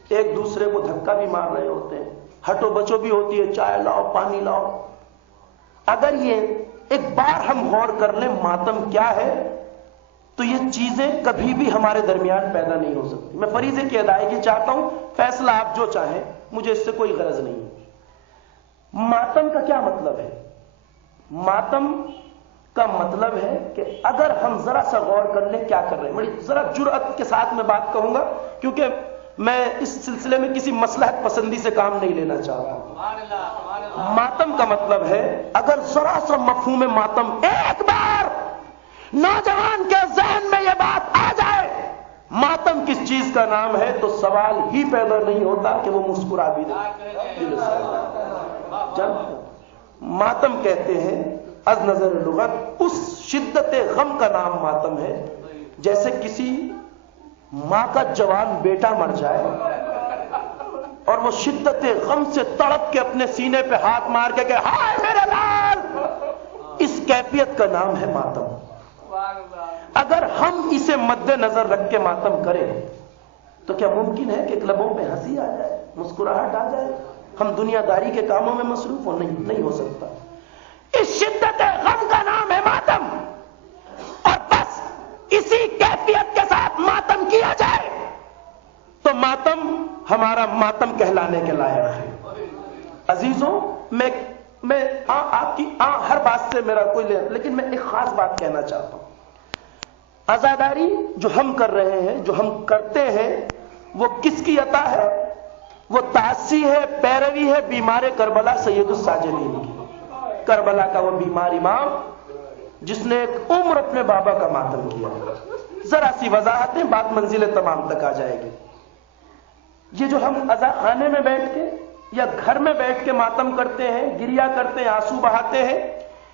ایک دوسرے کو دھکا بھی مار رہے ہوتے ہیں، ہٹو بچو بھی ہوتی ہے، چائے لاؤ پانی لاؤ. اگر یہ ایک بار ہم غور کر لیں ماتم کیا ہے تو یہ چیزیں کبھی بھی ہمارے درمیان پیدا نہیں ہو سکتی. میں فریضے کی ادائیگی چاہتا ہوں، فیصلہ آپ جو چاہیں، مجھے اس سے کوئی غرض نہیں ہے. ماتم کا کیا مطلب ہے؟ ماتم کا مطلب ہے کہ اگر ہم ذرا سا غور کر لیں کیا کر رہے ہیں. بڑی ذرا جرأت کے ساتھ میں بات کہوں گا، کیونکہ میں اس سلسلے میں کسی مصلحت پسندی سے کام نہیں لینا چاہتا ہوں. ماتم کا مطلب ہے اگر ذرا سا مفہوم ماتم ایک بار نوجوان کے ذہن میں یہ بات آ جائے ماتم کس چیز کا نام ہے، تو سوال ہی پیدا نہیں ہوتا کہ وہ مسکرا بھی دے. ماتم کہتے ہیں از نظر لغت اس شدت غم کا نام ماتم ہے جیسے کسی ماں کا جوان بیٹا مر جائے اور وہ شدت غم سے تڑپ کے اپنے سینے پہ ہاتھ مار کے کہ ہائے میرے لال. اس کیفیت کا نام ہے ماتم. اگر ہم اسے مد نظر رکھ کے ماتم کریں تو کیا ممکن ہے کہ کلبوں پہ ہنسی آ جائے، مسکراہٹ آ جائے، ہم دنیا داری کے کاموں میں مصروف ہو؟ نہیں ہو سکتا. اس شدت غم کا نام ہے ماتم، اور بس اسی کیفیت کے ساتھ ماتم کیا جائے تو ماتم ہمارا ماتم کہلانے کے لائق ہے. عزیزوں، میں آپ کی ہر بات سے میرا کوئی لیکن میں ایک خاص بات کہنا چاہتا ہوں. عزاداری جو ہم کر رہے ہیں، جو ہم کرتے ہیں، وہ کس کی عطا ہے؟ وہ تاسی ہے، پیروی ہے بیمار کربلا سید الساجدین کی. کربلا کا وہ بیمار امام جس نے ایک عمر اپنے بابا کا ماتم کیا. ذرا سی وضاحتیں، بات منزل تمام تک آ جائے گی. یہ جو ہم عزا خانے میں بیٹھ کے یا گھر میں بیٹھ کے ماتم کرتے ہیں، گریا کرتے ہیں، آنسو بہاتے ہیں،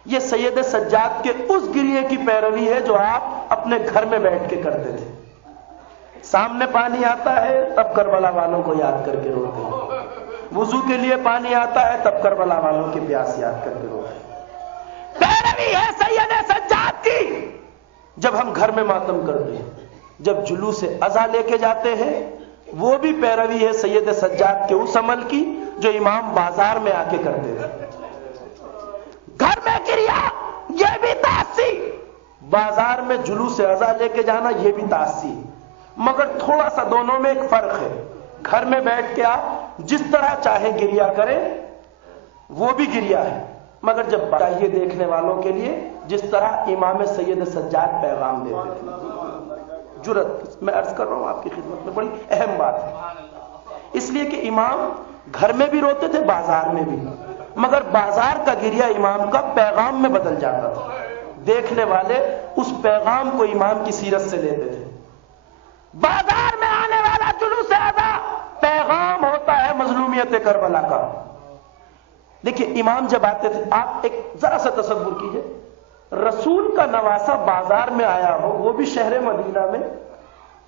یہ سید سجاد کے اس گریے کی پیروی ہے جو آپ اپنے گھر میں بیٹھ کے کرتے تھے. سامنے پانی آتا ہے تب کربلا والوں کو یاد کر کے روتے ہیں، وضو کے لیے پانی آتا ہے تب کربلا والوں کی پیاس یاد کر کے روتے ہیں. پیروی ہے سید سجاد کی. جب ہم گھر میں ماتم کرتے ہیں، جب جلوس عزا لے کے جاتے ہیں، وہ بھی پیروی ہے سید سجاد کے اس عمل کی جو امام بازار میں آ کے کرتے تھے. گھر میں گریا یہ بھی تاسی، بازار میں جلوس عزا لے کے جانا یہ بھی تاسی. مگر تھوڑا سا دونوں میں ایک فرق ہے. گھر میں بیٹھ کے آپ جس طرح چاہیں گریا کریں وہ بھی گریا ہے، مگر جب چاہیے دیکھنے والوں کے لیے جس طرح امام سید سجاد پیغام دیتے تھے. جرأت میں عرض کر رہا ہوں آپ کی خدمت میں، بڑی اہم بات ہے. اس لیے کہ امام گھر میں بھی روتے تھے، بازار میں بھی، مگر بازار کا گریا امام کا پیغام میں بدل جاتا تھا. دیکھنے والے اس پیغام کو امام کی سیرت سے لیتے تھے. بازار میں آنے والا جلوس عزا پیغام ہوتا ہے مظلومیت کربلا کا. دیکھیے امام جب آتے تھے، آپ ایک ذرا سا تصور کیجئے، رسول کا نواسا بازار میں آیا ہو، وہ بھی شہر مدینہ میں،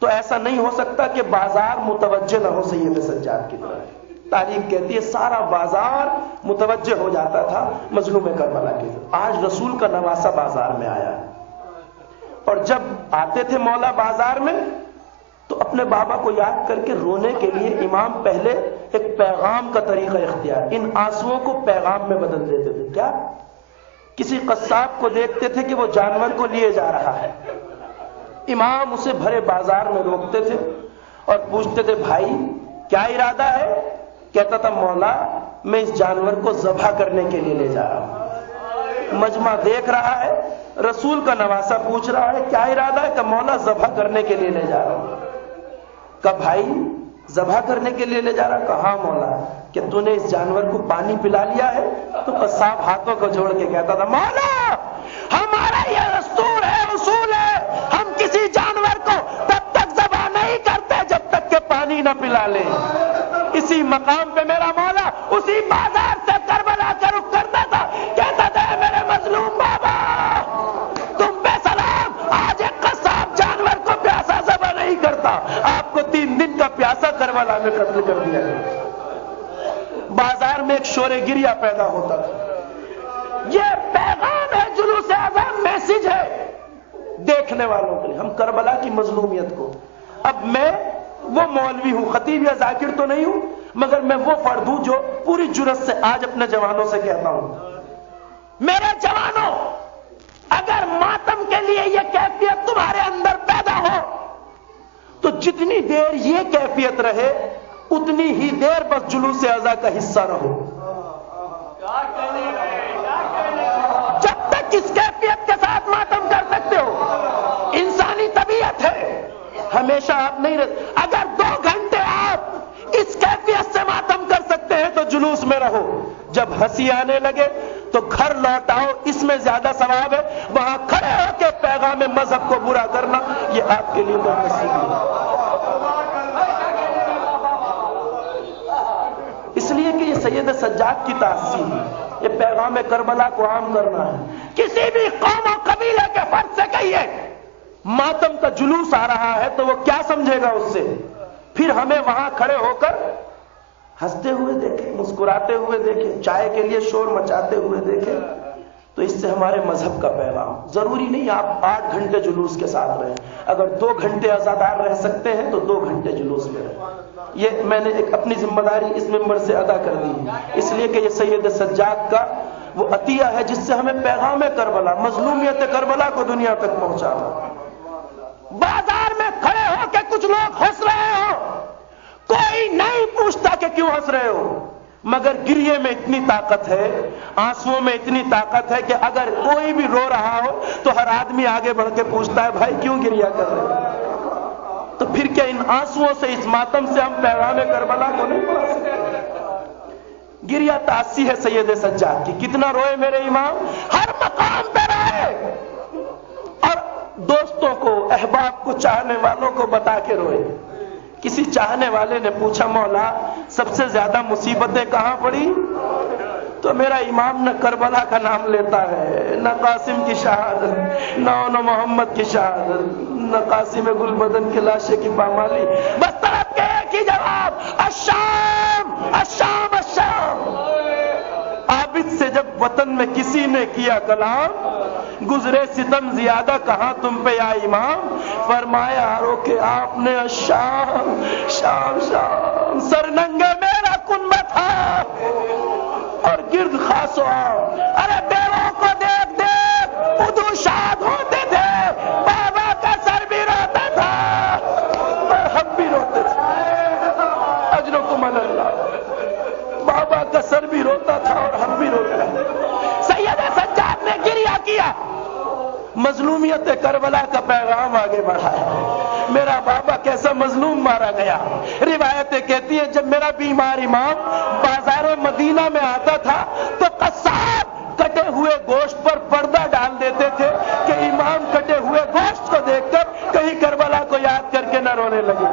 تو ایسا نہیں ہو سکتا کہ بازار متوجہ نہ ہو سید سجاد کی طرف. تاریخ کہتی ہے سارا بازار متوجہ ہو جاتا تھا مظلوم کربلا کی طرف. آج رسول کا نواسا بازار میں آیا ہے، اور جب آتے تھے مولا بازار میں تو اپنے بابا کو یاد کر کے رونے کے لیے امام پہلے ایک پیغام کا طریقہ اختیار، ان آنسوؤں کو پیغام میں بدل دیتے تھے. کیا؟ کسی قصاب کو دیکھتے تھے کہ وہ جانور کو لیے جا رہا ہے، امام اسے بھرے بازار میں روکتے تھے اور پوچھتے تھے بھائی کیا ارادہ ہے؟ کہتا تھا مولا میں اس جانور کو ذبح کرنے کے لیے لے جا رہا ہوں. مجمع دیکھ رہا ہے، رسول کا نواسا پوچھ رہا ہے کیا ارادہ ہے؟ کہ مولا ذبح کرنے کے لیے لے جا رہا ہوں. کہ بھائی ذبح کرنے کے لیے لے جا رہا؟ کہا مولا. کہ تو نے اس جانور کو پانی پلا لیا ہے؟ تو قصاب ہاتھوں کو جوڑ کے کہتا تھا مولا ہمارا یہ دستور ہے، اصول ہے، ہم کسی جانور کو تب تک ذبح نہیں کرتے جب تک کہ پانی نہ پلا لے. اسی مقام پہ میرا مولا اسی بازار سے کربلا کا رخ کرتا تھا، کہتا تھا میرے مظلوم بابا تم پہ سلام، آج ایک قصاب جانور کو پیاسا ذبح نہیں کرتا، آپ کو 3 دن کا پیاسا کربلا میں قتل کر دیا گیا. بازار میں ایک شور گریا پیدا ہوتا تھا. یہ پیغام ہے جلوس عزا، میسج ہے دیکھنے والوں کے لیے. ہم کربلا کی مظلومیت کو، اب میں وہ مولوی ہوں، خطیب یا ذاکر تو نہیں ہوں، مگر میں وہ فرد ہوں جو پوری جرأت سے آج اپنے جوانوں سے کہتا ہوں میرے جوانوں اگر ماتم کے لیے یہ کیفیت تمہارے اندر پیدا ہو تو جتنی دیر یہ کیفیت رہے اتنی ہی دیر بس جلوس اعضا کا حصہ رہو. جب تک اس کیفیت کے ساتھ ماتم کر سکتے ہو، انسانی طبیعت ہے، ہمیشہ آپ نہیں رہتے. اگر 2 گھنٹے آپ اس کیفیت سے ماتم کر سکتے ہیں تو جلوس میں رہو. جب ہنسی آنے لگے تو گھر لوٹ آؤ، اس میں زیادہ ثواب ہے. وہاں کھڑے ہو کے پیغام مذہب کو برا کرنا یہ آپ کے لیے بدنصیبی ہے. اس لیے کہ یہ سید سجاد کی تحسین ہے، یہ پیغام کربلا کو عام کرنا ہے. کسی بھی قوم و قبیلے کے فرد سے کہیے ماتم کا جلوس آ رہا ہے تو وہ کیا سمجھے گا اس سے. پھر ہمیں وہاں کھڑے ہو کر ہنستے ہوئے دیکھیں، مسکراتے ہوئے دیکھیں، چائے کے لیے شور مچاتے ہوئے دیکھیں، تو اس سے ہمارے مذہب کا پیغام. ضروری نہیں آپ 8 گھنٹے جلوس کے ساتھ رہیں. اگر 2 گھنٹے عزادار رہ سکتے ہیں تو 2 گھنٹے جلوس میں رہیں. یہ میں نے ایک اپنی ذمہ داری اس ممبر سے ادا کر دی ہے، اس لیے کہ یہ سید سجاد کا وہ عطیہ ہے جس سے ہمیں پیغام کربلا، مظلومیت کربلا کو دنیا تک پہنچانا. بازار میں کھڑے ہو کے کچھ لوگ ہنس رہے ہو، کوئی نہیں پوچھتا کہ کیوں ہنس رہے ہو، مگر گریے میں اتنی طاقت ہے، آنسوؤں میں اتنی طاقت ہے کہ اگر کوئی بھی رو رہا ہو تو ہر آدمی آگے بڑھ کے پوچھتا ہے بھائی کیوں گریا کر رہے ہو. تو پھر کیا ان آنسوؤں سے، اس ماتم سے ہم پیغام کربلا کو نہیں پہنچا سکتے؟ گریا تاسی ہے سید سجاد کی. کتنا روئے میرے امام، ہر مقام پہ روئے، اور دوستوں کو، احباب کو، چاہنے والوں کو بتا کے روئے. کسی چاہنے والے نے پوچھا مولا سب سے زیادہ مصیبتیں کہاں پڑی؟ تو میرا امام نہ کربلا کا نام لیتا ہے، نہ قاسم کی شہادت، نہ محمد کی شہادت، نہ قاسم گل بدن کے لاشے کی پامالی. بس طرف کے ایک ہی جواب، الشام الشام الشام. عابد سے جب وطن میں کسی نے کیا کلام، گزرے ستم زیادہ کہاں تم پہ یا امام، فرمایا روکے آپ نے الشام شام شام. سرننگے میرا کنبہ تھا اور گرد خاص و عام. ارے بیووں کو دیکھ دیکھ ادو شاد ہوتے تھے، بابا کا سر بھی روتا تھا اور ہم بھی روتے تھے. اجرکم اللہ. بابا کا سر بھی روتا تھا اور ہم بھی روتے تھے. سید سجاد نے گریہ کیا، مظلومیت کربلا کا پیغام آگے بڑھا ہے. میرا بابا کیسا مظلوم مارا گیا. روایتیں کہتی ہیں جب میرا بیمار امام بازار مدینہ میں آتا تھا تو قصاب کٹے ہوئے گوشت پر پردہ ڈال دیتے تھے کہ امام کٹے ہوئے گوشت کو دیکھ کر کہیں کربلا کو یاد کر کے نہ رونے لگے.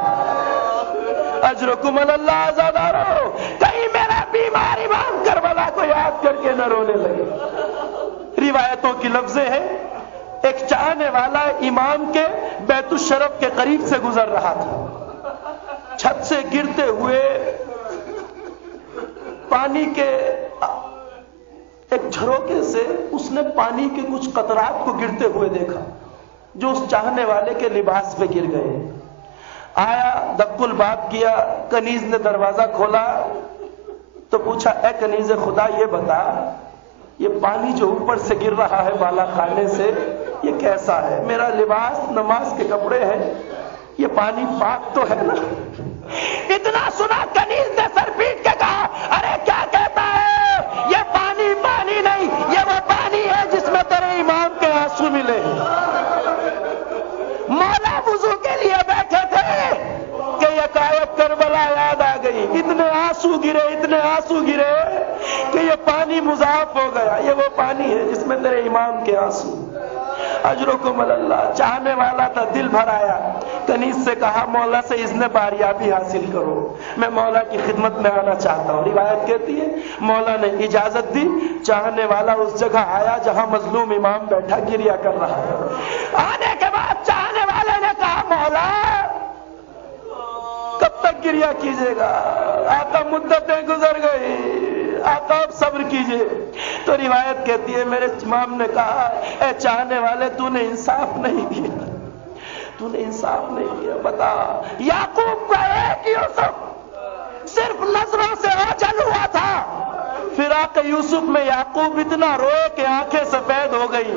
اجرکم اللہ آزادارو، کہیں میرا بیمار امام کربلا کو یاد کر کے نہ رونے لگے. روایتوں کی لفظیں ہیں، ایک چاہنے والا امام کے بیت الشرف کے قریب سے گزر رہا تھا. چھت سے گرتے ہوئے پانی کے ایک جھروکے سے اس نے پانی کے کچھ قطرات کو گرتے ہوئے دیکھا جو اس چاہنے والے کے لباس پہ گر گئے. آیا، دق الباب کیا، کنیز نے دروازہ کھولا تو پوچھا اے کنیز خدا یہ بتا یہ پانی جو اوپر سے گر رہا ہے بالا خانے سے یہ کیسا ہے؟ میرا لباس نماز کے کپڑے ہیں، یہ پانی پاک تو ہے نا؟ اتنا سنا کنیز نے سر پیٹ کے کہا ارے کیا کہتا ہے، یہ پانی پانی نہیں، یہ وہ پانی ہے جس میں تیرے امام کے آنسو ملے. مولا وضو کے لیے بیٹھے تھے کہ یکایک کربلا یاد آ گئی. اتنے آنسو گرے کہ یہ پانی مضاف ہو گیا. یہ وہ پانی ہے جس میں تیرے امام کے آنسو. اجرکم اللہ. چاہنے والا تھا، دل بھر آیا. کنیز سے کہا مولا سے اذن باریابی حاصل کرو، میں مولا کی خدمت میں آنا چاہتا ہوں. روایت کہتی ہے مولا نے اجازت دی. چاہنے والا اس جگہ آیا جہاں مظلوم امام بیٹھا گریا کر رہا ہے. آنے کے بعد چاہنے والے نے کہا مولا کب تک گریا کیجیے گا؟ آقا مدتیں گزر گئی، آقا اب صبر کیجیے. تو روایت کہتی ہے میرے امام نے کہا اے چاہنے والے تو نے انصاف نہیں کیا، بتا یعقوب کا ایک یوسف صرف نظروں سے اوجھل ہوا تھا. فراق یوسف میں یعقوب اتنا روئے کہ آنکھیں سفید ہو گئی.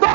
2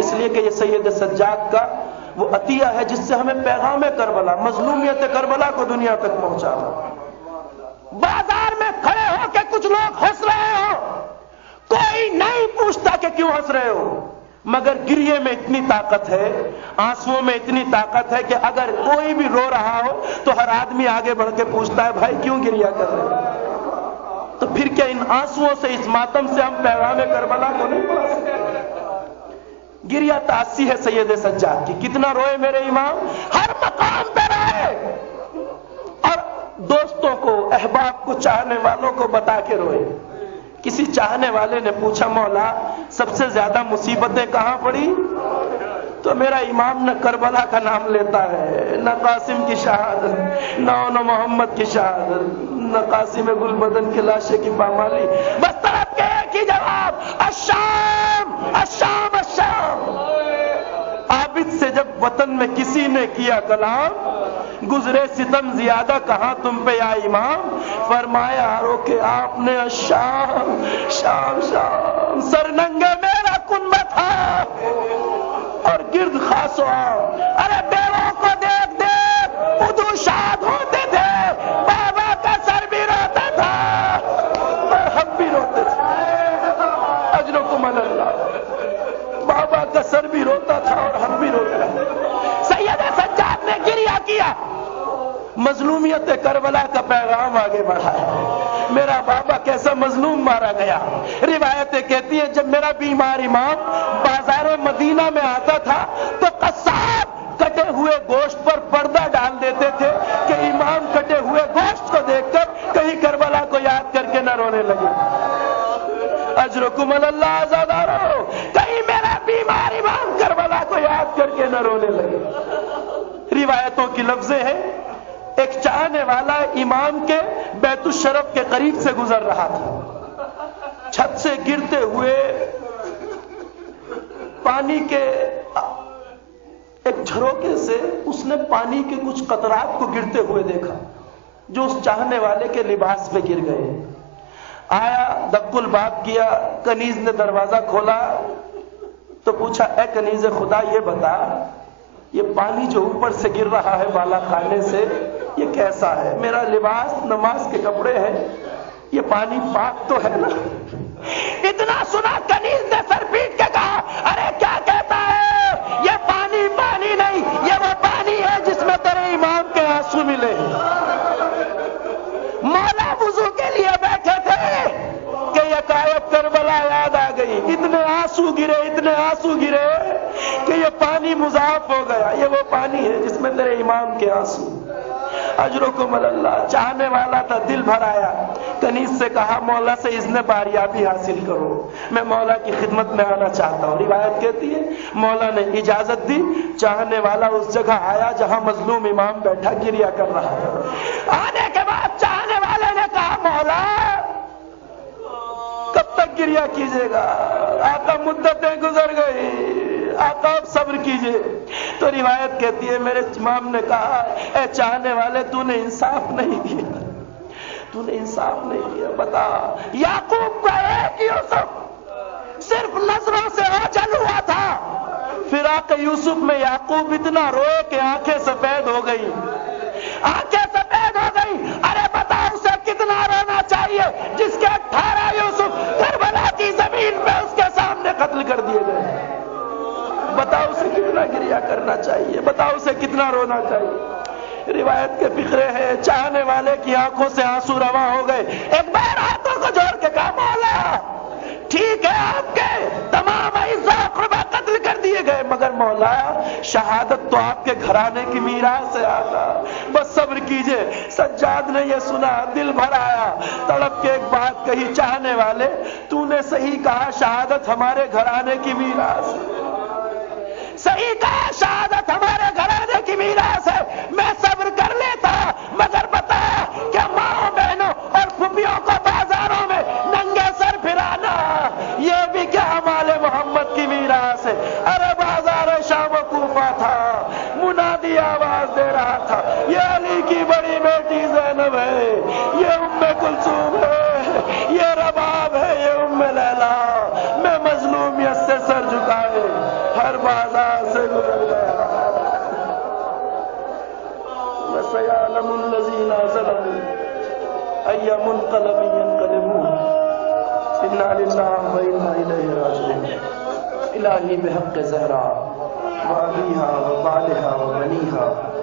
اس لیے کہ یہ سید سجاد کا وہ عطیہ ہے جس سے ہمیں پیغام کربلا، مظلومیت کربلا کو دنیا تک پہنچانا۔ بازار میں کھڑے ہو کے کچھ لوگ ہنس رہے ہو، کوئی نہیں پوچھتا کہ کیوں ہنس رہے ہو، مگر گریے میں اتنی طاقت ہے، آنسوؤں میں اتنی طاقت ہے کہ اگر کوئی بھی رو رہا ہو تو ہر آدمی آگے بڑھ کے پوچھتا ہے بھائی کیوں گریا کر رہے ہو؟ تو پھر کیا ان آنسوؤں سے، اس ماتم سے ہم پیغام کربلا کو نہیں پڑھا سکتے؟ گریا تاسی ہے سید سجاد کی، کتنا روئے میرے امام، ہر مقام پہ روئے، اور دوستوں کو، احباب کو، چاہنے والوں کو بتا کے روئے۔ کسی چاہنے والے نے پوچھا مولا سب سے زیادہ مصیبتیں کہاں پڑی؟ تو میرا امام نہ کربلا کا نام لیتا ہے، نہ قاسم کی شہادت، نہ محمد کی شہادت، نہ قاسم گل بدن کے لاشے کی پامالی، بس طرف کے ایک ہی جواب، الشام الشام الشام۔ عابد سے جب وطن میں کسی نے کیا کلام، گزرے ستم زیادہ کہاں تم پہ یا امام، فرمایا روکے آپ نے الشام شام شام۔ سرننگے میرا کنبہ تھا اور گرد خاص و عام، ارے بیووں کو دیکھ دیکھ ادو شاد ہوتے تھے، بابا کا سر بھی روتا تھا اور ہم بھی روتے تھے، اجرکم اللہ، بابا کا سر بھی روتا تھا اور ہم بھی روتے تھے۔ سید سجاد نے گریہ کیا، مظلومیت کربلا کا پیغام آگے بڑھا ہے۔ میرا بابا کیسا مظلوم مارا گیا، روایتیں کہتی ہیں جب میرا بیمار امام بازار مدینہ میں آتا تھا تو قصاب کٹے ہوئے گوشت پر پردہ ڈال دیتے تھے کہ امام کٹے ہوئے گوشت کو دیکھ کر کہیں کربلا کو یاد کر کے نہ رونے لگے۔ اجرکم اللہ آزادارو، کہیں میرا بیمار امام کربلا کو یاد کر کے نہ رونے لگے۔ روایتوں کی لفظیں ہیں، ایک چاہنے والا امام کے بیت الشرف کے قریب سے گزر رہا تھا، چھت سے گرتے ہوئے پانی کے ایک جھروکے سے اس نے پانی کے کچھ قطرات کو گرتے ہوئے دیکھا جو اس چاہنے والے کے لباس پہ گر گئے۔ آیا، دق الباب کیا، کنیز نے دروازہ کھولا تو پوچھا اے کنیز خدا یہ بتا، یہ پانی جو اوپر سے گر رہا ہے بالا خانے سے یہ کیسا ہے؟ میرا لباس نماز کے کپڑے ہیں، یہ پانی پاک تو ہے نا؟ اتنا سنا کنیز نے سر پیٹ کے کہا ارے کیا کہتا ہے، یہ پانی پانی نہیں، یہ وہ پانی ہے جس میں تیرے امام کے آنسو ملے۔ مولا وضو کے لیے بیٹھے تھے کہ یکایک کربلا یاد آ گئی، اتنے آنسو گرے، اتنے آنسو گرے کہ یہ پانی مضاف ہو گیا، یہ وہ پانی ہے جس میں تیرے امام کے آنسو۔ اجرکم اللہ، چاہنے والا تھا، دل بھر آیا، کنیز سے کہا مولا سے اذن باریابی حاصل کرو، میں مولا کی خدمت میں آنا چاہتا ہوں۔ روایت کہتی ہے مولا نے اجازت دی، چاہنے والا اس جگہ آیا جہاں مظلوم امام بیٹھا گریا کر رہا تھا۔ آنے کے بعد چاہنے والے نے کہا مولا کب تک گریا کیجیے گا، آقا مدتیں گزر گئی، آقا اب صبر کیجئے۔ تو روایت کہتی ہے میرے امام نے کہا اے چاہنے والے تو نے انصاف نہیں کیا، تو نے انصاف نہیں کیا، بتا یعقوب کا ایک یوسف صرف نظروں سے اوجھل ہوا تھا، فراق یوسف میں یعقوب اتنا روئے کہ آنکھیں سفید ہو گئی، آنکھیں سفید ہو گئی۔ ارے بتا اسے کتنا رونا چاہیے جس کے 18 یوسف کربلا کی زمین پہ اس کے سامنے قتل کر دیے گئے، بتاؤ اسے کتنا گریا کرنا چاہیے، بتاؤ اسے کتنا رونا چاہیے۔ روایت کے فقرے ہیں، چاہنے والے کی آنکھوں سے آنسو رواں ہو گئے، ایک بار ہاتھوں کو جوڑ کے کہا مولا ٹھیک ہے آپ کے تمام اعزاء اقربا قتل کر دیے گئے، مگر مولا شہادت تو آپ کے گھرانے کی میراث ہے، آقا بس صبر کیجئے۔ سجاد نے یہ سنا، دل بھر آیا، تڑپ کے ایک بات کہی چاہنے والے تو نے صحیح کہا، شہادت ہمارے گھرانے کی میراث ہے، صحیح کہا، شہادت ہمارے گھرانے کی میراث ہے، میں صبر کر لیتا مگر بتا کہ ماں بہنوں اور پھوپھیوں کو بازاروں میں ننگے سر پھرانا یہ بھی کیا مال محمد کی میراث ہے۔ ارے بازار شام و کوفہ تھا، منادی آواز دے رہا تھا یہ علی کی بڑی بیٹی زینب ہے، یہ ام کلثوم ہے، یہ رباب ہے، یہ ام لیلا أي منقلب ينقلبون إنا لله وإنا إليه راجعون إلهي بحق زهراء وأبيها وبعلها وبنيها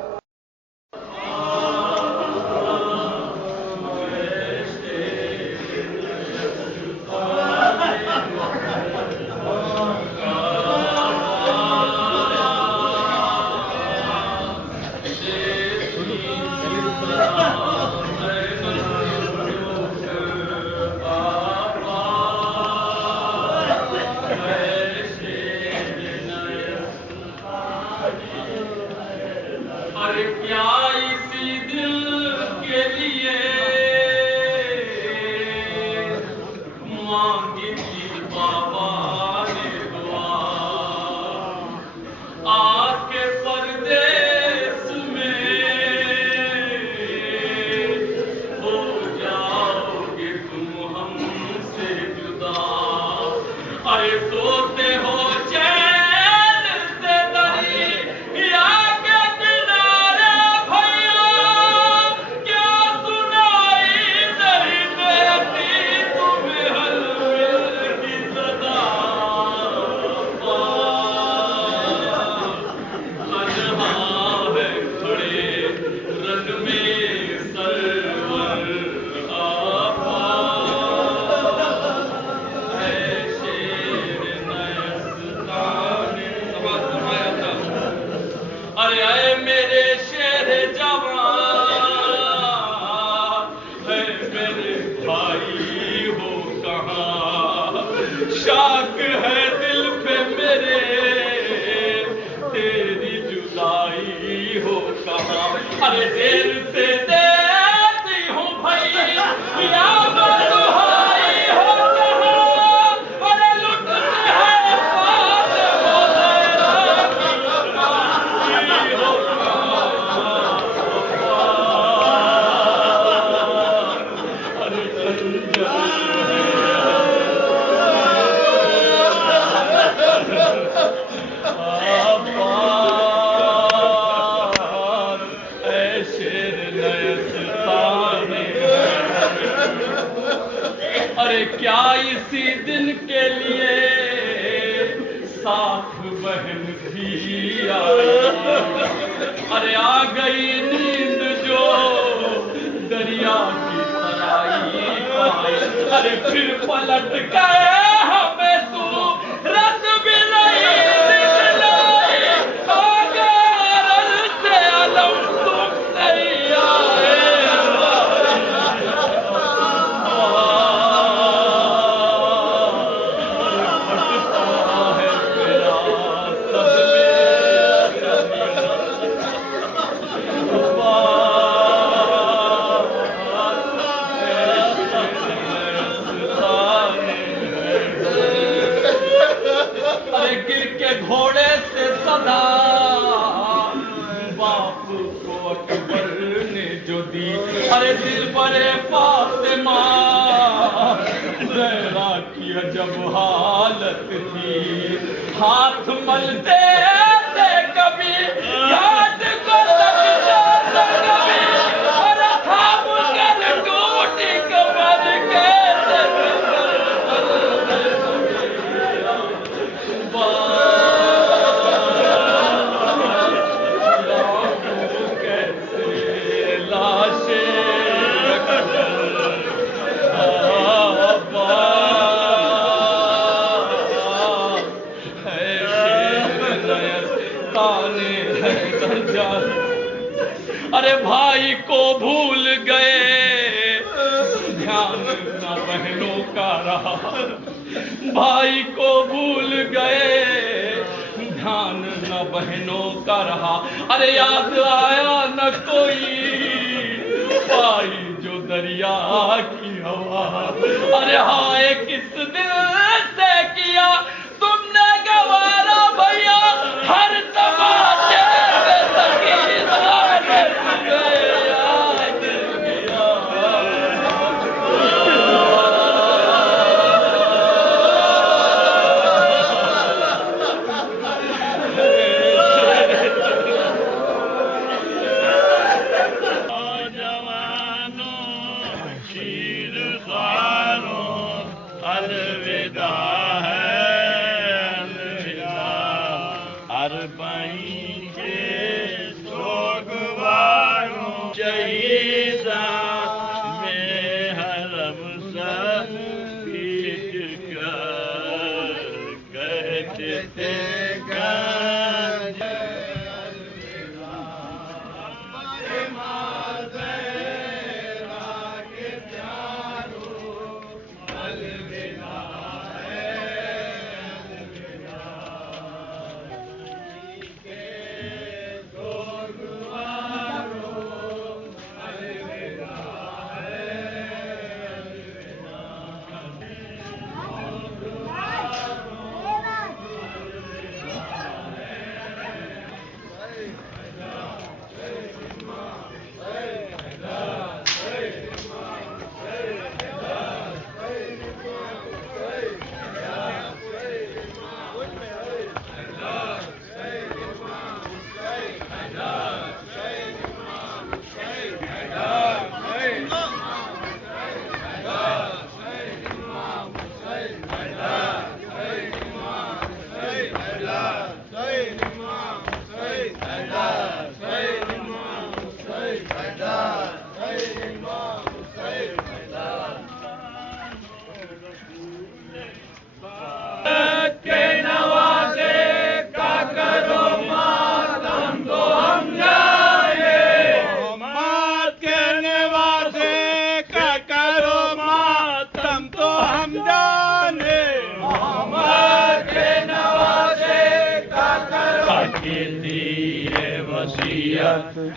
She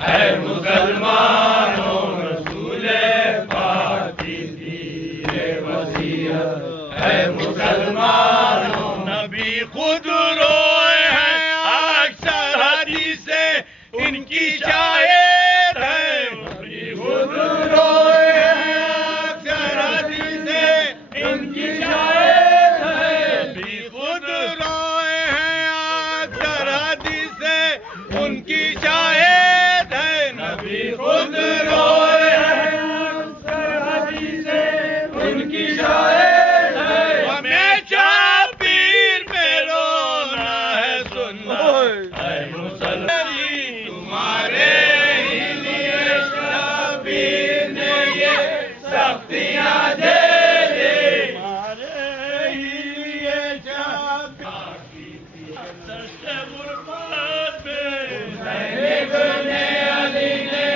اے مسلمانوں رسول پاک کی دیر وصیت، اے مسلمانوں نبی خود روئے ہیں اکثر حدیثیں ان کی شاہد ہیں، نبی خود روئے ہیں اکثر حدیثیں ان کی شاہد ہیں، نبی خود روئے ہیں اکثر حدیثیں ان کی شاہد ہیں، نبی خود روئے ہیں اکثر حدیثیں ان کی شاہد ہیں، ہمیشہ پیر میں رونا ہے سننا، اے مسلمان تمہارے ہی لیے شبیر نے یہ سختیاں جھیلی، تمہارے ہی لیے شبیر دشت غربت میں ابن علی نے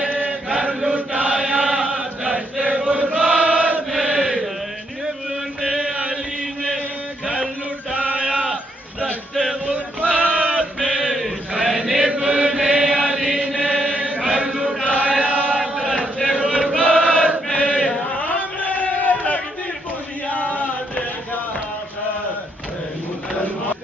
گھر لٹایا، دشت غربت میں ابن علی نے گھر لٹایا، دشت غربت میں ابن علی نے گھر لٹایا، دشت غربت میں ہمیں لگتی بنیاد جہاں پر مسلمان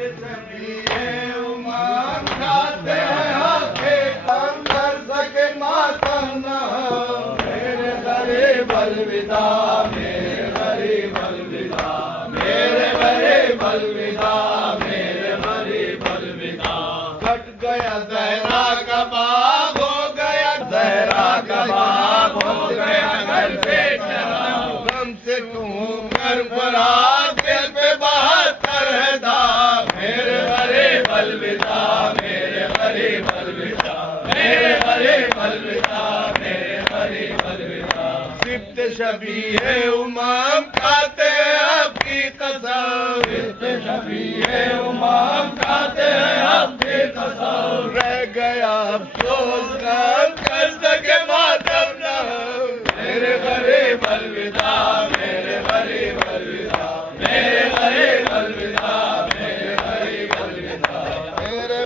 امام کھاتے ہیں آنکھیں کام کر سکے ماتم نہ ہو، میرے غریب الوداع، میرے غریب الوداع، میرے غریب الوداع، میرے غریب الوداع، کٹ گیا زہرا کا باغ، ہو گیا زہرا کا باغ، ہو گیا گھر پہ چراغ، غم سے تم کر برات، دل پہ بہتر ہے داغ، میرے غریب الوداع، میرے غریب الوداع، میرے غریب الوداع، میرے غریب الوداع، سبت شبیہ امام کھاتے ہیں آپ کی قسم، سبت شبیہ امام کھاتے ہیں آپ کی قسم، رہ گیا افسوس کم کر سکے ماتم نہ ہو، میرے غریب الوداع، میرے غریب الوداع، میرے غریب الوداع، میرے غریب الوداع، میرے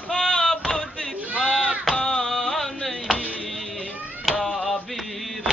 خواب دکھاتا نہیں تعبیر